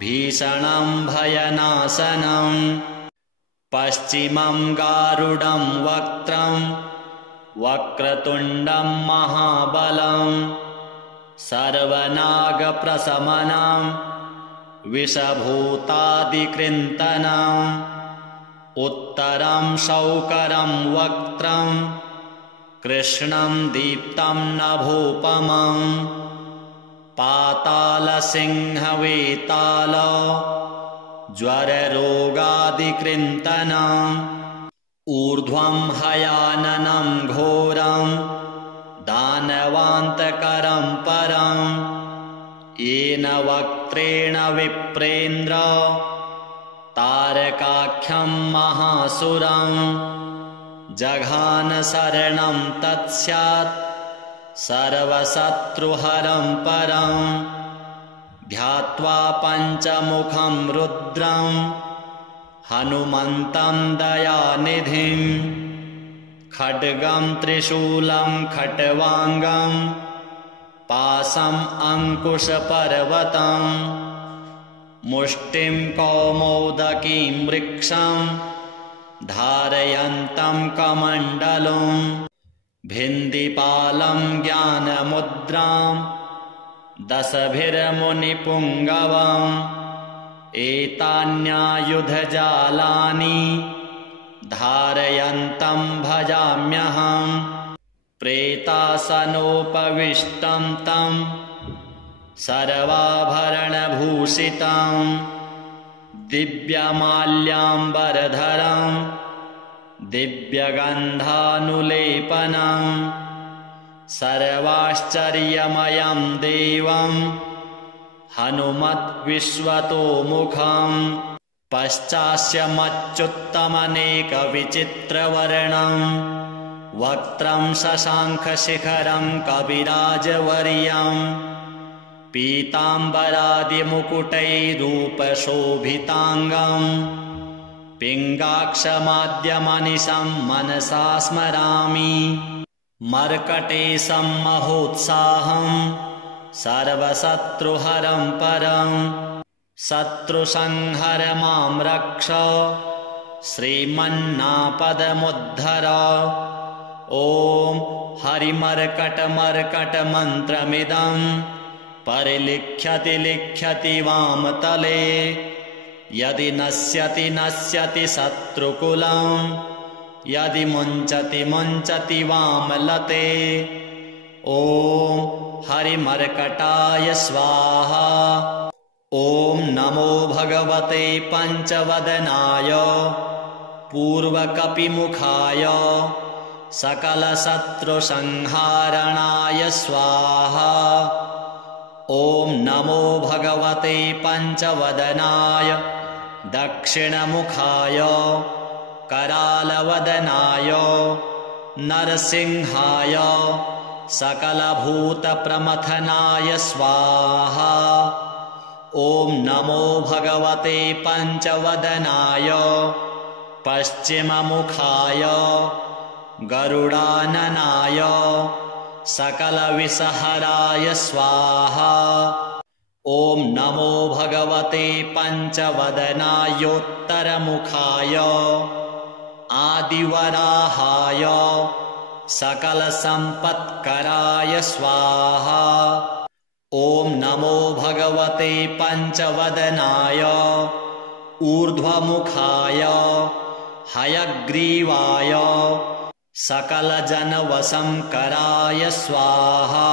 भीषणं भयनाशनं पश्चिमं गारुडं वक्त्रं वक्रतुण्डं महाबलं सर्वनागप्रशमनं विषभूतादिकृन्तनं उत्तरं शौकरं वक्त्रं कृष्णं दीप्तं नभोपमं पातालसिंहवेताल ज्वररोगादिकृन्तनं ऊर्ध्वं हयाननं घोरं दानवान्तकरं परं येन वक्त्रेण विप्रेन्द्र तारकाख्यं महासुरं जघान शरणं तत्स्यात् सर्वशत्रुहरं परं ध्यात्वा पञ्चमुखं रुद्रं हनुमन्तं दयानिधिं खड्गं त्रिशूलं खट्वाङ्गं पाशम् अंकुशपर्वतं मुष्टिं कौमोदकीं वृक्षं धारयन्तं कमण्डलुं भिन्दिपालं ज्ञानमुद्रां दशभिर्मुनिपुङ्गवम् एतान्यायुधजालानि धारयन्तं भजाम्यहम् प्रेतासनोपविष्टं तं सर्वाभरणभूषितं दिव्यमाल्याम्बरधरं दिव्यगन्धानुलेपनं सर्वाश्चर्यमयं देवं हनुमद्विश्वतोमुखं पश्चास्यमच्युत्तमनेकविचित्रवर्णं वक्त्रं शशाङ्खशिखरं कविराजवर्यं पीताम्बरादिमुकुटैरूपशोभिताङ्गं पिङ्गाक्षमाद्यमनिशं मनसा स्मरामि मर्कटेशं महोत्साहं सर्वशत्रुहरं परं शत्रुसंहर मां रक्ष श्रीमन्नापदमुद्धर ॐ हरिमर्कटमर्कटमन्त्रमिदं परिलिख्यति लिख्यति वामतले यदि नश्यति नश्यति शत्रुकुलं यदि मुञ्चति मुञ्चति वामलते ॐ हरिमर्कटाय स्वाहा। ॐ नमो भगवते पञ्चवदनाय पूर्वकपिमुखाय सकलशत्रुसंहारणाय स्वाहा। ॐ नमो भगवते पञ्चवदनाय दक्षिणमुखाय करालवदनाय नरसिंहाय सकलभूतप्रमथनाय स्वाहा। ॐ नमो भगवते पञ्चवदनाय पश्चिममुखाय गरुडाननाय सकलविषहराय स्वाहा। ॐ नमो भगवते पञ्चवदनायोत्तरमुखाय आदिवराहाय सकलसम्पत्कराय स्वाहा। ॐ नमो भगवते पञ्चवदनाय ऊर्ध्वमुखाय हयग्रीवाय सकलजनवशंकराय स्वाहा।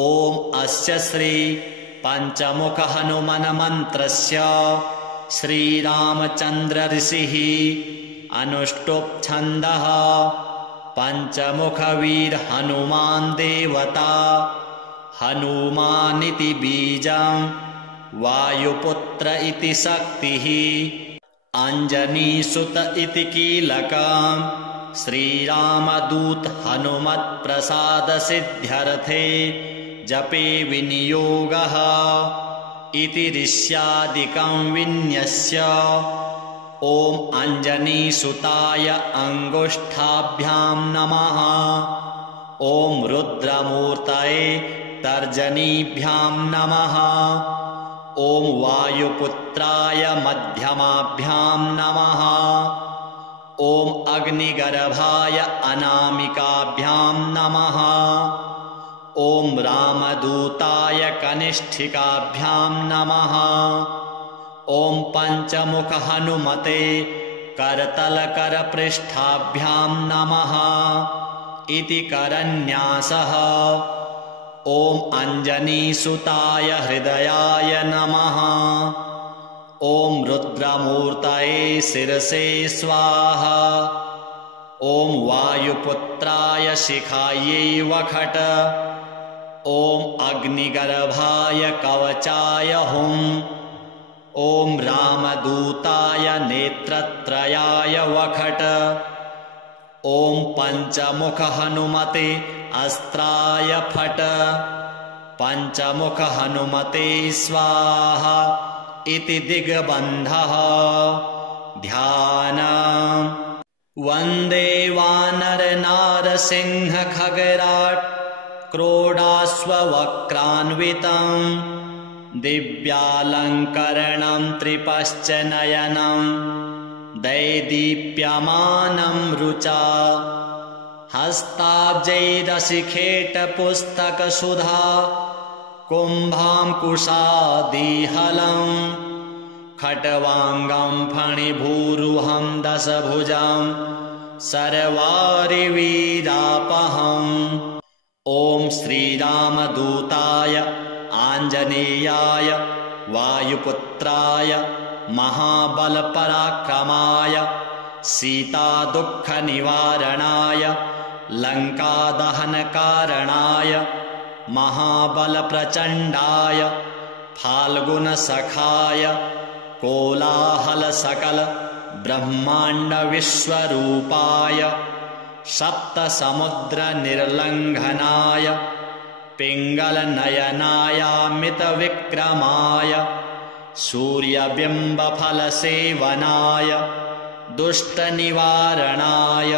ॐ अस्य श्री पञ्चमुख हनुमन्मन्त्रस्य श्रीरामचन्द्र ऋषिः अनुष्टुप् छन्दः पञ्चमुखवीर हनुमान् देवता हनुमानिति बीजं वायुपुत्र इति शक्तिः अञ्जनीसुत इति कीलकं श्रीरामदूत हनुमत्प्रसाद सिद्ध्यर्थे जपे विनियोगः इति ऋष्यादिकं विन्यस्य ॐ अञ्जनीसुताय अङ्गुष्ठाभ्यां नमः। ॐ रुद्रमूर्तये तर्जनीभ्यां नमः। ॐ वायुपुत्राय मध्यमाभ्यां नमः। ॐ अग्निगर्भाय अनामिकाभ्यां नमः। ॐ रामदूताय कनिष्ठिकाभ्यां नमः। ॐ पञ्चमुख हनुमते करतलकरपृष्ठाभ्यां नमः इति करन्यासः। ॐ अञ्जनीसुताय हृदयाय नमः। ॐ रुद्रमूर्तये शिरसे स्वाहा। ॐ वायुपुत्राय शिखायै वखट। ॐ अग्निगर्भाय कवचाय हुं। ॐ रामदूताय नेत्रत्रयाय वखट। ॐ पञ्चमुख हनुमते अस्त्राय फट् पञ्चमुख हनुमते स्वाहा इति दिग्बन्धः। ध्यानम्। वन्दे वानर नारसिंह खगराट् क्रोडाश्ववक्रान्वितम् दिव्यालङ्करणं त्रिपश्च नयनं दैदीप्यमानं रुचा हस्ताब्जैरशिखेटपुस्तकसुधा कुम्भाङ्कुशादिहलं खट्वाङ्गं फणिभूरुहं दशभुजं सर्वारिवीरापहम्। ॐ श्रीरामदूताय आञ्जनेयाय वायुपुत्राय महाबलपराक्रमाय सीतादुःखनिवारणाय लङ्कादहनकारणाय महाबलप्रचण्डाय फाल्गुनसखाय कोलाहलसकल ब्रह्माण्डविश्वरूपाय सप्तसमुद्रनिर्लङ्घनाय पिङ्गलनयनायामितविक्रमाय सूर्यबिम्बफलसेवनाय दुष्टनिवारणाय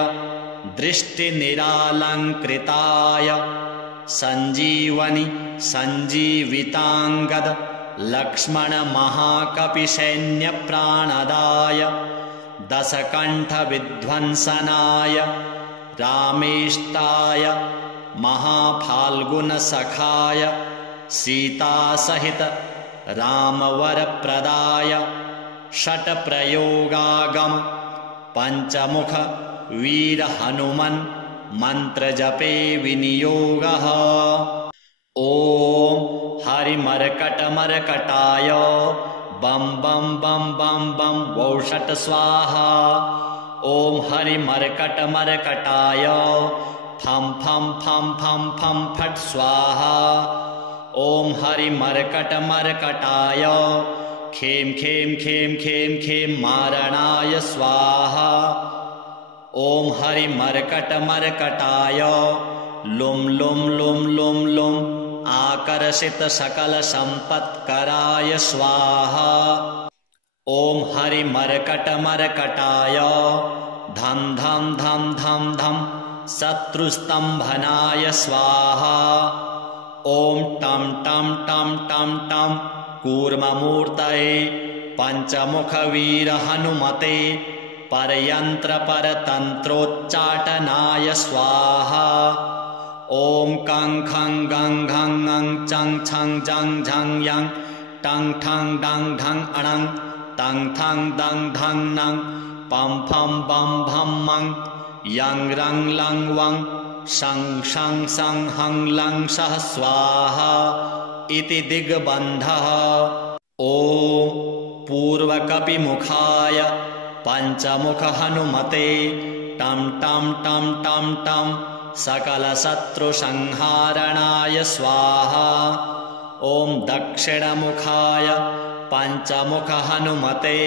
दृष्टिनिरालङ्कृताय सञ्जीवनि सञ्जीविताङ्गद लक्ष्मणमहाकपिसैन्यप्राणदाय दशकण्ठविध्वंसनाय रामेष्टाय महाफाल्गुनसखाय सीतासहित रामवरप्रदाय षट्प्रयोगागम पञ्चमुख वीरहनुमन् मन्त्रजपे विनियोगः। ॐ हरिमर्कटमर्कटाय बं बं बं बं बं वौषट स्वाहा। ॐ हरिमर्कटमर्कटाय फं फं फं फं फं फट् स्वाहा। ॐ हरिमर्कटमर्कटाय खें खें खें खें खें मारणाय स्वाहा। ॐ हरिमर्कटमर्कटाय लुं लुं लुं लुं लुं आकर्षित सकलसम्पत्कराय स्वाहा। ॐ हरिमर्कटमर्कटाय धं धं धं धं धं शत्रुस्तम्भनाय स्वाहा। ॐ टं टं टं टं टं कूर्ममूर्तये पञ्चमुखवीरहनुमते परयन्त्रपरतन्त्रोच्चाटनाय स्वाहा। ॐ कं खं गं घं ङं चं छं जं झं यं टं ठं डं ढं अणं तं थं दं धं नं पं फं बं भं मं यं रं लं वं शं शं सं हं लं सः स्वाहा इति दिग्बन्धः। ॐ पूर्वकपिमुखाय पञ्चमुख हनुमते टं टं टं टं टं सकलशत्रुसंहारणाय स्वाहा। ॐ दक्षिणमुखाय पञ्चमुख हनुमते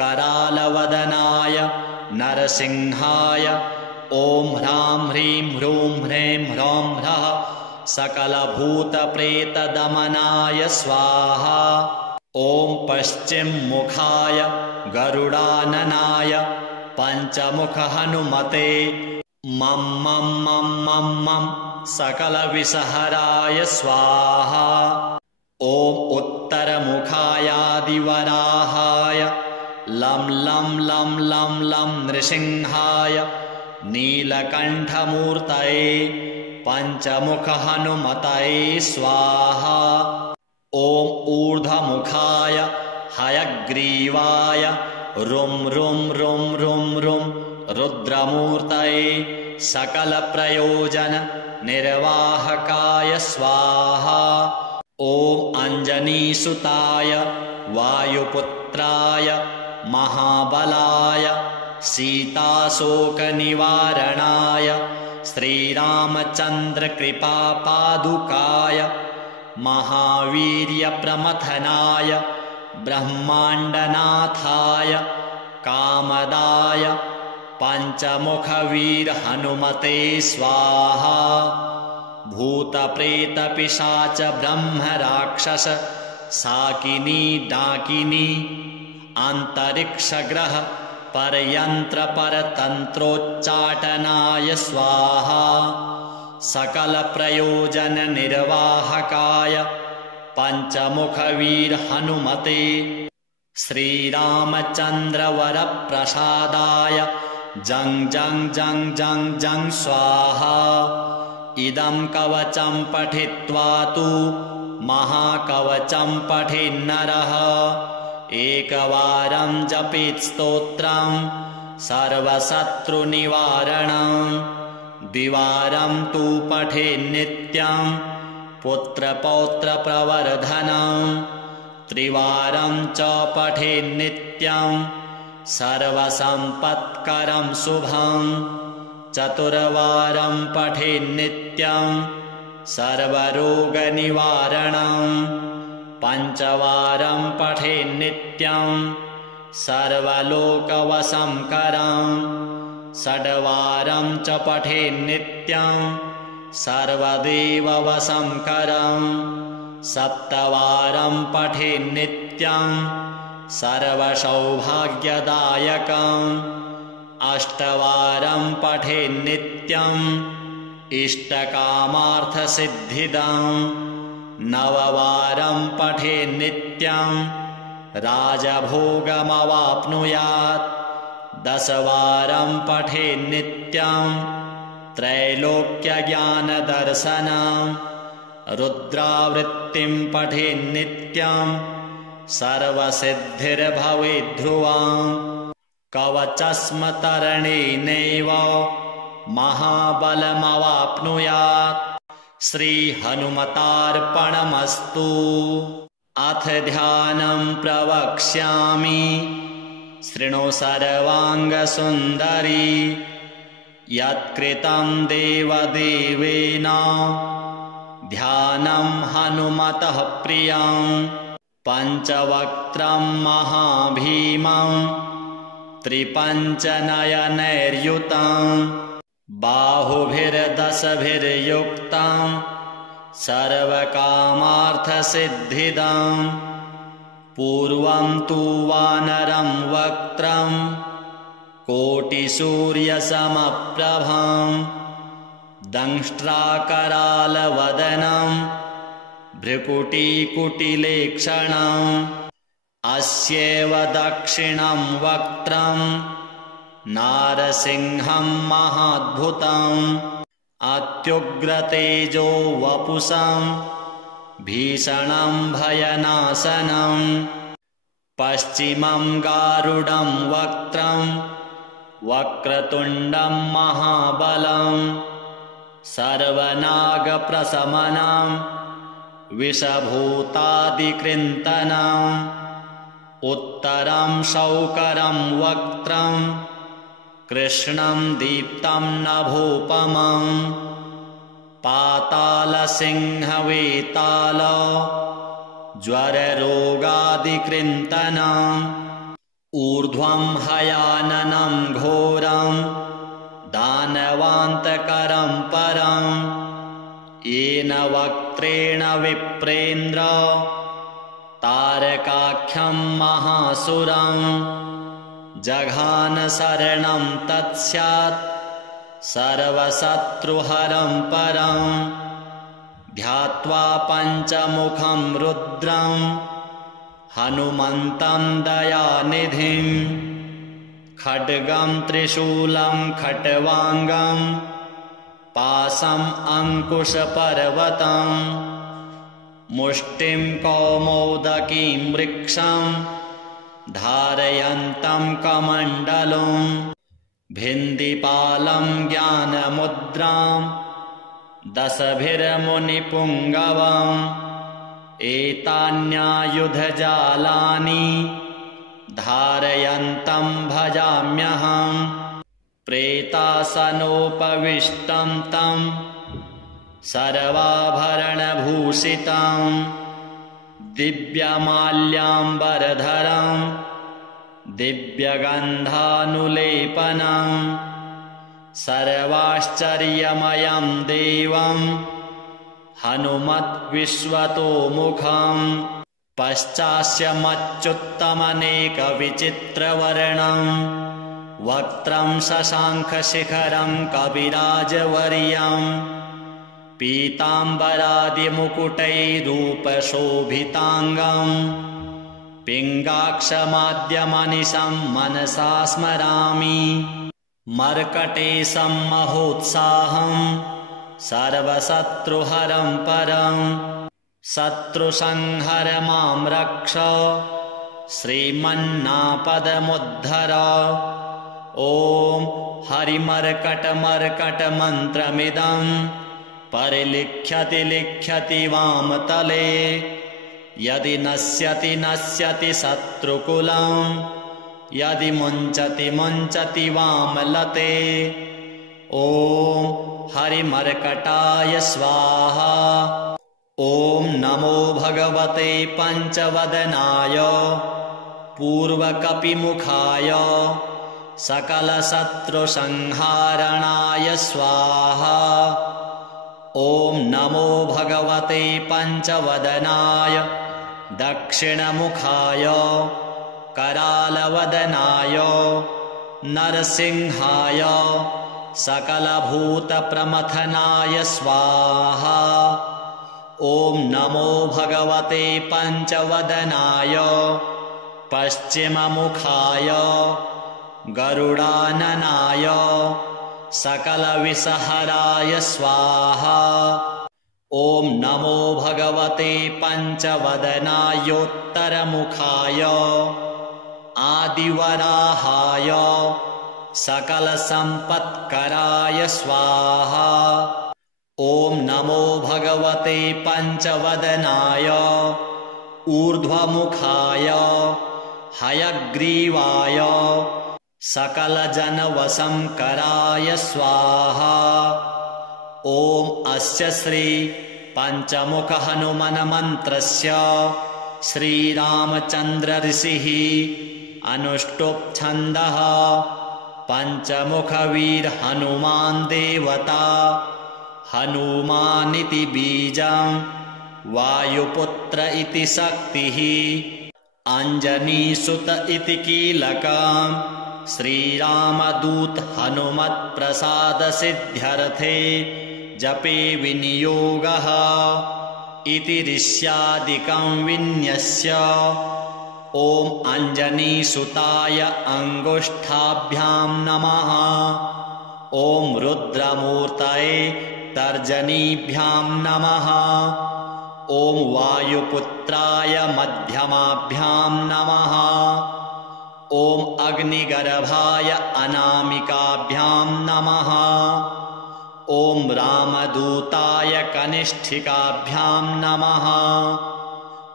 करालवदनाय नरसिंहाय ॐ ह्रां ह्रीं ह्रूं ह्रैं ह्रौं ह्रः सकलभूतप्रेतदमनाय स्वाहा। ॐ पश्चिममुखाय गरुडाननाय पञ्चमुख हनुमते मं मं मं मं मं सकलविषहराय स्वाहा। ॐ उत्तरमुखायादिवराहाय लं लं लं लं लं नृसिंहाय नीलकण्ठमूर्तये पञ्चमुख हनुमतये स्वाहा। ॐ ऊर्ध्वमुखाय हयग्रीवाय रुं रुं रुं रुं रुं रुद्रमूर्तये सकलप्रयोजन निर्वाहकाय स्वाहा। ॐ अञ्जनीसुताय वायुपुत्राय महाबलाय सीताशोकनिवारणाय श्रीरामचन्द्रकृपापादुकाय महावीर्यप्रमथनाय ब्रह्माण्डनाथाय कामदाय पञ्चमुखवीर हनुमते स्वाहा भूतप्रेतपिशाच ब्रह्मराक्षस साकिनी डाकिनी अन्तरिक्षग्रह परयन्त्र परतन्त्रोच्चाटनाय स्वाहा सकलप्रयोजन निर्वाहकाय पञ्चमुखवीर हनुमते श्रीरामचन्द्रवर प्रसादाय जं जं जं जं जं स्वाहा इदं कवचं पठित्वा तु महाकवचं पठेन्नरः एकवारं जपेत् स्तोत्रं सर्वशत्रुनिवारणं द्विवारं तु पठेन्नित्यं पुत्रपौत्रप्रवर्धनं त्रिवारं च पठेन्नित्यं सर्वसम्पत्करं शुभं चतुर्वारं पठेन्नित्यं सर्वरोगनिवारणं पञ्चवारं पठेन्नित्यं सर्वलोकवशंकरं षड्वारं च पठेन्नित्यं सर्वदेववशंकरं सप्तवारं पठेन्नित्यं सर्वसौभाग्यदायकं अष्टवारं पठेन्नित्यं इष्टकामार्थसिद्धिदं नववारं पठेन्नित्यं राजभोगमवाप्नुयात् दशवारं पठेन्नित्यं त्रैलोक्यज्ञानदर्शनं रुद्रावृत्तिं पठेन्नित्यं सर्वसिद्धिर्भवेद्ध्रुवं कवचस्मतरणेनैव महाबलमवाप्नुयात् श्रीहनुमतार्पणमस्तु। अथ ध्यानं प्रवक्ष्यामि शृणु सर्वाङ्गसुन्दरी यत्कृतं देवदेवेन ध्यानं हनुमतः प्रियं पञ्चवक्त्रं महाभीमं त्रिपञ्चनयनैर्युतं बाहुभिर्दशभिर्युक्तं सर्वकामार्थसिद्धिदं पूर्वं तु वानरं वक्त्रं कोटिसूर्यसमप्रभं दंष्ट्राकरालवदनं भ्रुकुटीकुटिलेक्षणम् अस्यैव दक्षिणं वक्त्रं नारसिंहं महाद्भुतम् अत्युग्रतेजो वपुषं भीषणं भयनाशनं पश्चिमं गारुडं वक्त्रं वक्रतुण्डं महाबलं सर्वनागप्रशमनं विषभूतादिकृन्तनं उत्तरं शौकरं वक्त्रं कृष्णं दीप्तं नभोपमं पातालसिंहवेताल ज्वररोगादिकृन्तनं ऊर्ध्वं हयाननं घोरं दानवान्तकरं परं येन वक्त्रेण विप्रेन्द्र तारकाख्यं महासुरं जघान शरणं तत्स्यात् सर्वशत्रुहरं परं ध्यात्वा पञ्चमुखं रुद्रं हनुमन्तं दयानिधिं खड्गं त्रिशूलं खट्वाङ्गं पाशम् अंकुशपर्वतं मुष्टिं कौमोदकीं वृक्षं धारयन्तं कमण्डलुं भिन्दिपालं ज्ञानमुद्रां दशभिर्मुनिपुङ्गवम् एतान्यायुधजालानि धारयन्तं भजाम्यहम् प्रेतासनोपविष्टं तं सर्वाभरणभूषितं दिव्यमाल्याम्बरधरं दिव्यगन्धानुलेपनम् सर्वाश्चर्यमयं देवं हनुमद्विश्वतोमुखम् पश्चास्यमच्युत्तमनेकविचित्रवर्णम् वक्त्रं शशाङ्खशिखरं कविराजवर्यम् पीताम्बरादिमुकुटैरूपशोभिताङ्गम् पिङ्गाक्षमाद्यमनिशं मनसा स्मरामि मर्कटेशं महोत्साहं सर्वशत्रुहरं परं शत्रुसंहर मां रक्ष श्रीमन्नापदमुद्धर ॐ हरिमर्कटमर्कटमन्त्रमिदं परिलिख्यति लिख्यति वामतले यदि नश्यति नश्यति शत्रुकुलं यदि मुञ्चति मुञ्चति वामलते ॐ हरिमर्कटाय स्वाहा ॐ नमो भगवते पञ्चवदनाय पूर्वकपिमुखाय सकलशत्रुसंहारणाय स्वाहा ॐ नमो भगवते पञ्चवदनाय दक्षिणमुखाय करालवदनाय नरसिंहाय सकलभूतप्रमथनाय स्वाहा ॐ नमो भगवते पञ्चवदनाय पश्चिममुखाय गरुडाननाय सकलविषहराय स्वाहा ॐ नमो भगवते पञ्चवदनायोत्तरमुखाय आदिवराहाय सकलसम्पत्कराय स्वाहा ॐ नमो भगवते पञ्चवदनाय ऊर्ध्वमुखाय हयग्रीवाय सकलजनवशंकराय स्वाहा ॐ अस्य श्री पञ्चमुख हनुमन्मन्त्रस्य श्रीरामचन्द्र ऋषिः अनुष्टुप् छन्दः पञ्चमुखवीर हनुमान् देवता हनुमानिति बीजं वायुपुत्र इति शक्तिः अञ्जनीसुत इति कीलकम् श्रीरामदूत हनुमत्प्रसादसिद्ध्यर्थे जपे विनियोगः इति ऋष्यादिकं विन्यस्य ॐ अञ्जनीसुताय अङ्गुष्ठाभ्यां नमः ॐ रुद्रमूर्तये तर्जनीभ्यां नमः ॐ वायुपुत्राय मध्यमाभ्यां नमः ॐ अग्निगर्भाय अनामिकाभ्यां नमः ॐ रामदूताय कनिष्ठिकाभ्यां नमः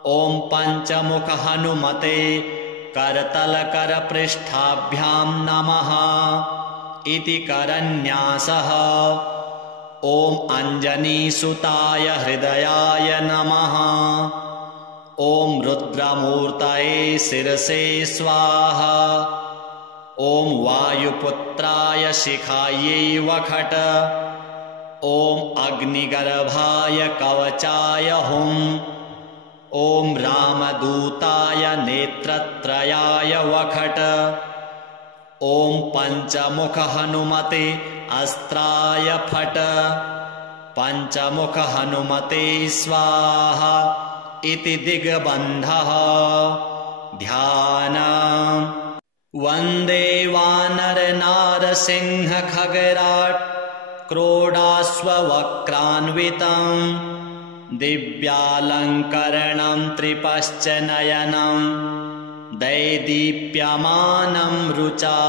ॐ पञ्चमुख हनुमते करतलकरपृष्ठाभ्यां नमः इति करन्यासः ॐ अञ्जनीसुताय हृदयाय नमः ॐ रुद्रमूर्तये शिरसे स्वाहा ॐ वायुपुत्राय शिखायै वखट ॐ अग्निगर्भाय कवचाय हुं ॐ रामदूताय नेत्रत्रयाय वखट ॐ पञ्चमुख हनुमते अस्त्राय फट पञ्चमुख हनुमते स्वाहा इति दिग्बन्धः ध्यानम् वन्दे वानरनारसिंह खगराट् क्रोडाश्ववक्रान्वितम् दिव्यालङ्करणं त्रिपश्च नयनं दैदीप्यमानं रुचा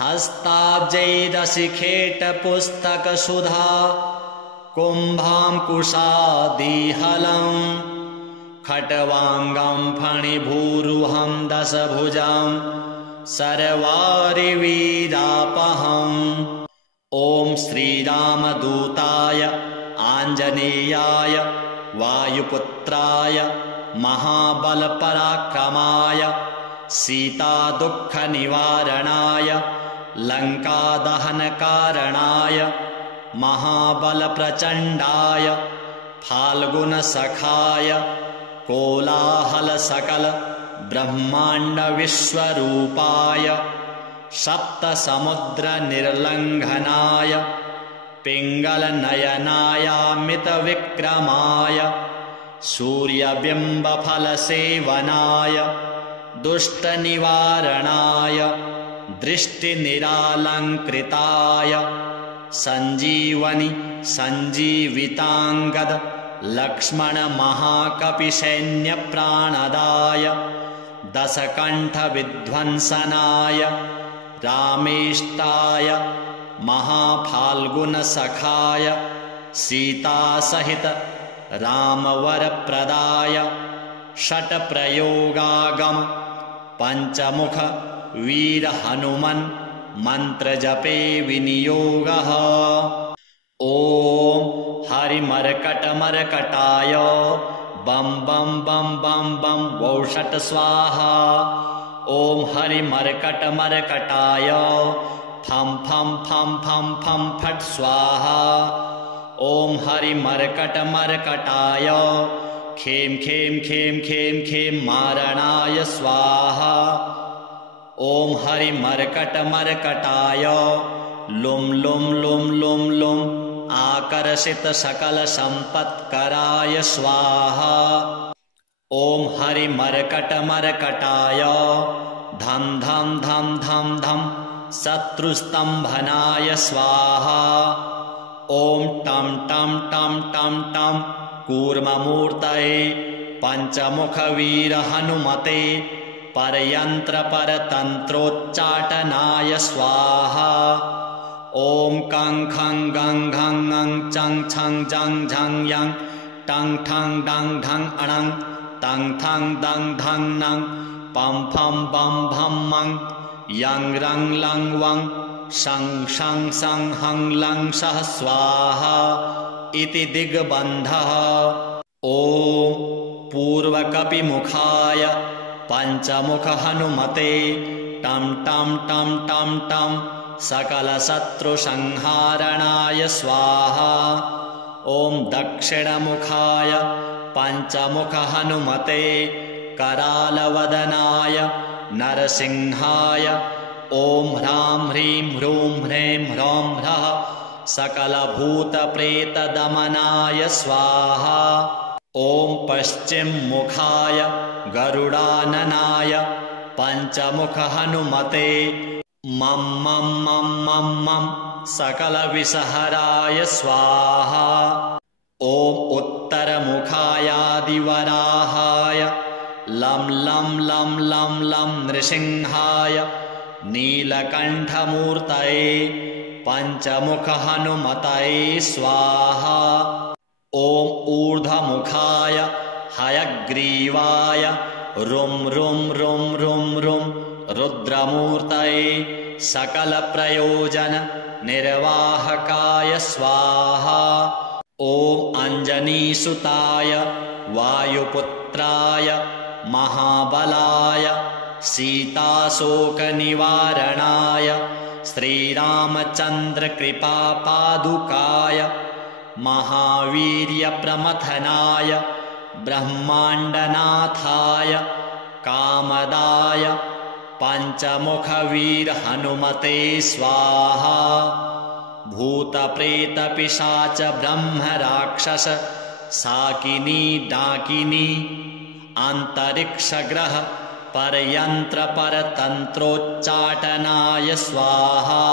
हस्ताब्जैरशिखेटपुस्तकसुधा कुम्भाङ्कुशादिहलम् खट्वाङ्गं फणिभूरुहं दशभुजं सर्वारिवीरापहम् ॐ श्रीरामदूताय आञ्जनेयाय वायुपुत्राय महाबलपराक्रमाय सीतादुःखनिवारणाय लङ्कादहनकारणाय महाबलप्रचण्डाय फाल्गुनसखाय कोलाहलसकल ब्रह्माण्डविश्वरूपाय सप्तसमुद्रनिर्लङ्घनाय पिङ्गलनयनायामितविक्रमाय सूर्यबिम्बफलसेवनाय दुष्टनिवारणाय दृष्टिनिरालङ्कृताय सञ्जीवनि सञ्जीविताङ्गद लक्ष्मणमहाकपिसैन्यप्राणदाय दशकण्ठविध्वंसनाय रामेष्टाय महाफाल्गुनसखाय सीतासहित रामवरप्रदाय षट्प्रयोगागम पञ्चमुख वीरहनुमन् मन्त्रजपे विनियोगः। ॐ हरिमर्कटमर्कटाय बं बं बं बं बं वौषट् स्वाहा। ॐ हरिमर्कटमर्कटाय फं फं फं फं फं फट् स्वाहा। ॐ हरिमर्कटमर्कटाय खें खें खें खें खें मारणाय स्वाहा। ॐ हरिमर्कटमर्कटाय लुं लुं लुं लुं लुं आकर्षित सकलसम्पत्कराय स्वाहा। ॐ हरिमर्कटमर्कटाय धं धं धं धं धं शत्रुस्तम्भनाय स्वाहा। ॐ टं टं टं टं टं कूर्ममूर्तये पञ्चमुखवीरहनुमते परयन्त्रपरतन्त्रोच्चाटनाय स्वाहा। ॐ कं खं गं घं ङं चं छं जं झं यं टं ठं डं ढं अणं तं थं दं धं नं पं फं बं भं मं यं रं लं वं शं शं सं हं लं सः स्वाहा इति दिग्बन्धः। ॐ पूर्वकपिमुखाय पञ्चमुखहनुमते टं टं टं टं टं सकलशत्रुसंहारणाय स्वाहा। ॐ दक्षिणमुखाय पञ्चमुखहनुमते करालवदनाय नरसिंहाय ॐ ह्रां ह्रीं ह्रूं ह्रैं ह्रौं ह्रः सकलभूतप्रेतदमनाय स्वाहा। ॐ पश्चिममुखाय गरुडाननाय पञ्चमुखहनुमते मं मं मं मं मं सकलविषहराय स्वाहा। ॐ उत्तरमुखायादिवराहाय लं लं लं लं लं नृसिंहाय नीलकण्ठमूर्तये पञ्चमुखहनुमतये स्वाहा। ॐ ऊर्ध्वमुखाय हयग्रीवाय रुं रुं रुं रुं रुं रुद्रमूर्तये सकलप्रयोजन निर्वाहकाय स्वाहा। ॐ अञ्जनीसुताय वायुपुत्राय महाबलाय सीताशोकनिवारणाय श्रीरामचन्द्रकृपापादुकाय महावीर्यप्रमथनाय ब्रह्माण्डनाथाय कामदाय पञ्चमुखवीरहनुमते स्वाहा। भूतप्रेतपिशाच ब्रह्मराक्षस साकिनी डाकिनी अन्तरिक्षग्रह परयन्त्रपरतन्त्रोच्चाटनाय स्वाहा।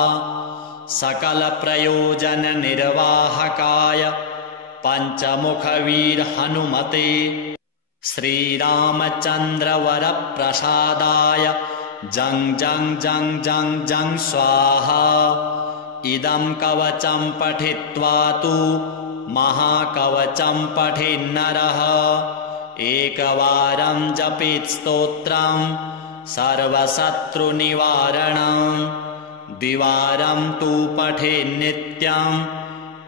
सकलप्रयोजननिर्वाहकाय पञ्चमुखवीरहनुमते श्रीरामचन्द्रवरप्रसादाय जं जं जं जं जं स्वाहा। इदं कवचं पठित्वा तु महाकवचं पठेन्नरः एकवारं जपेत् स्तोत्रं सर्वशत्रुनिवारणं द्विवारं तु पठेन्नित्यं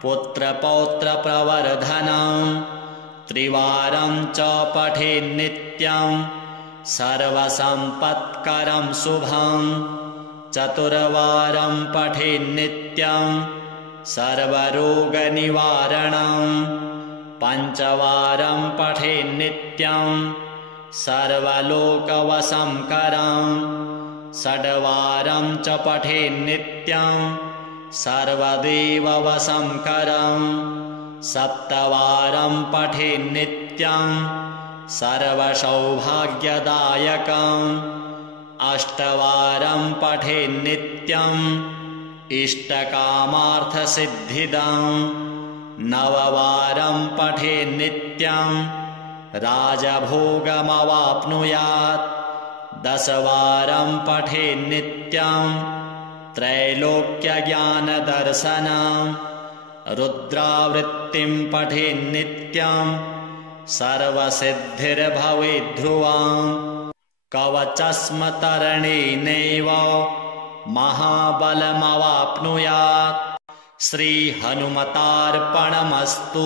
पुत्रपौत्रप्रवर्धनं त्रिवारं च पठेन्नित्यं सर्वसम्पत्करं शुभं चतुर्वारं पठेन्नित्यं सर्वरोगनिवारणं पञ्चवारं पठेन्नित्यं सर्वलोकवशंकरं षड्वारं च पठेन्नित्यं सर्वदेववशंकरं सप्तवारं पठेन्नित्यं सर्वसौभाग्यदायकं अष्टवारं पठेन्नित्यं इष्टकामार्थसिद्धिदं नववारं पठेन्नित्यं राजभोगमवाप्नुयात् दशवारं पठेन्नित्यं त्रैलोक्यज्ञानदर्शनं रुद्रावृत्तिं पठेन्नित्यं सर्वसिद्धिर्भवेद्ध्रुवं कवचस्मतरणेनैव महाबलमवाप्नुयात्। श्रीहनुमतार्पणमस्तु।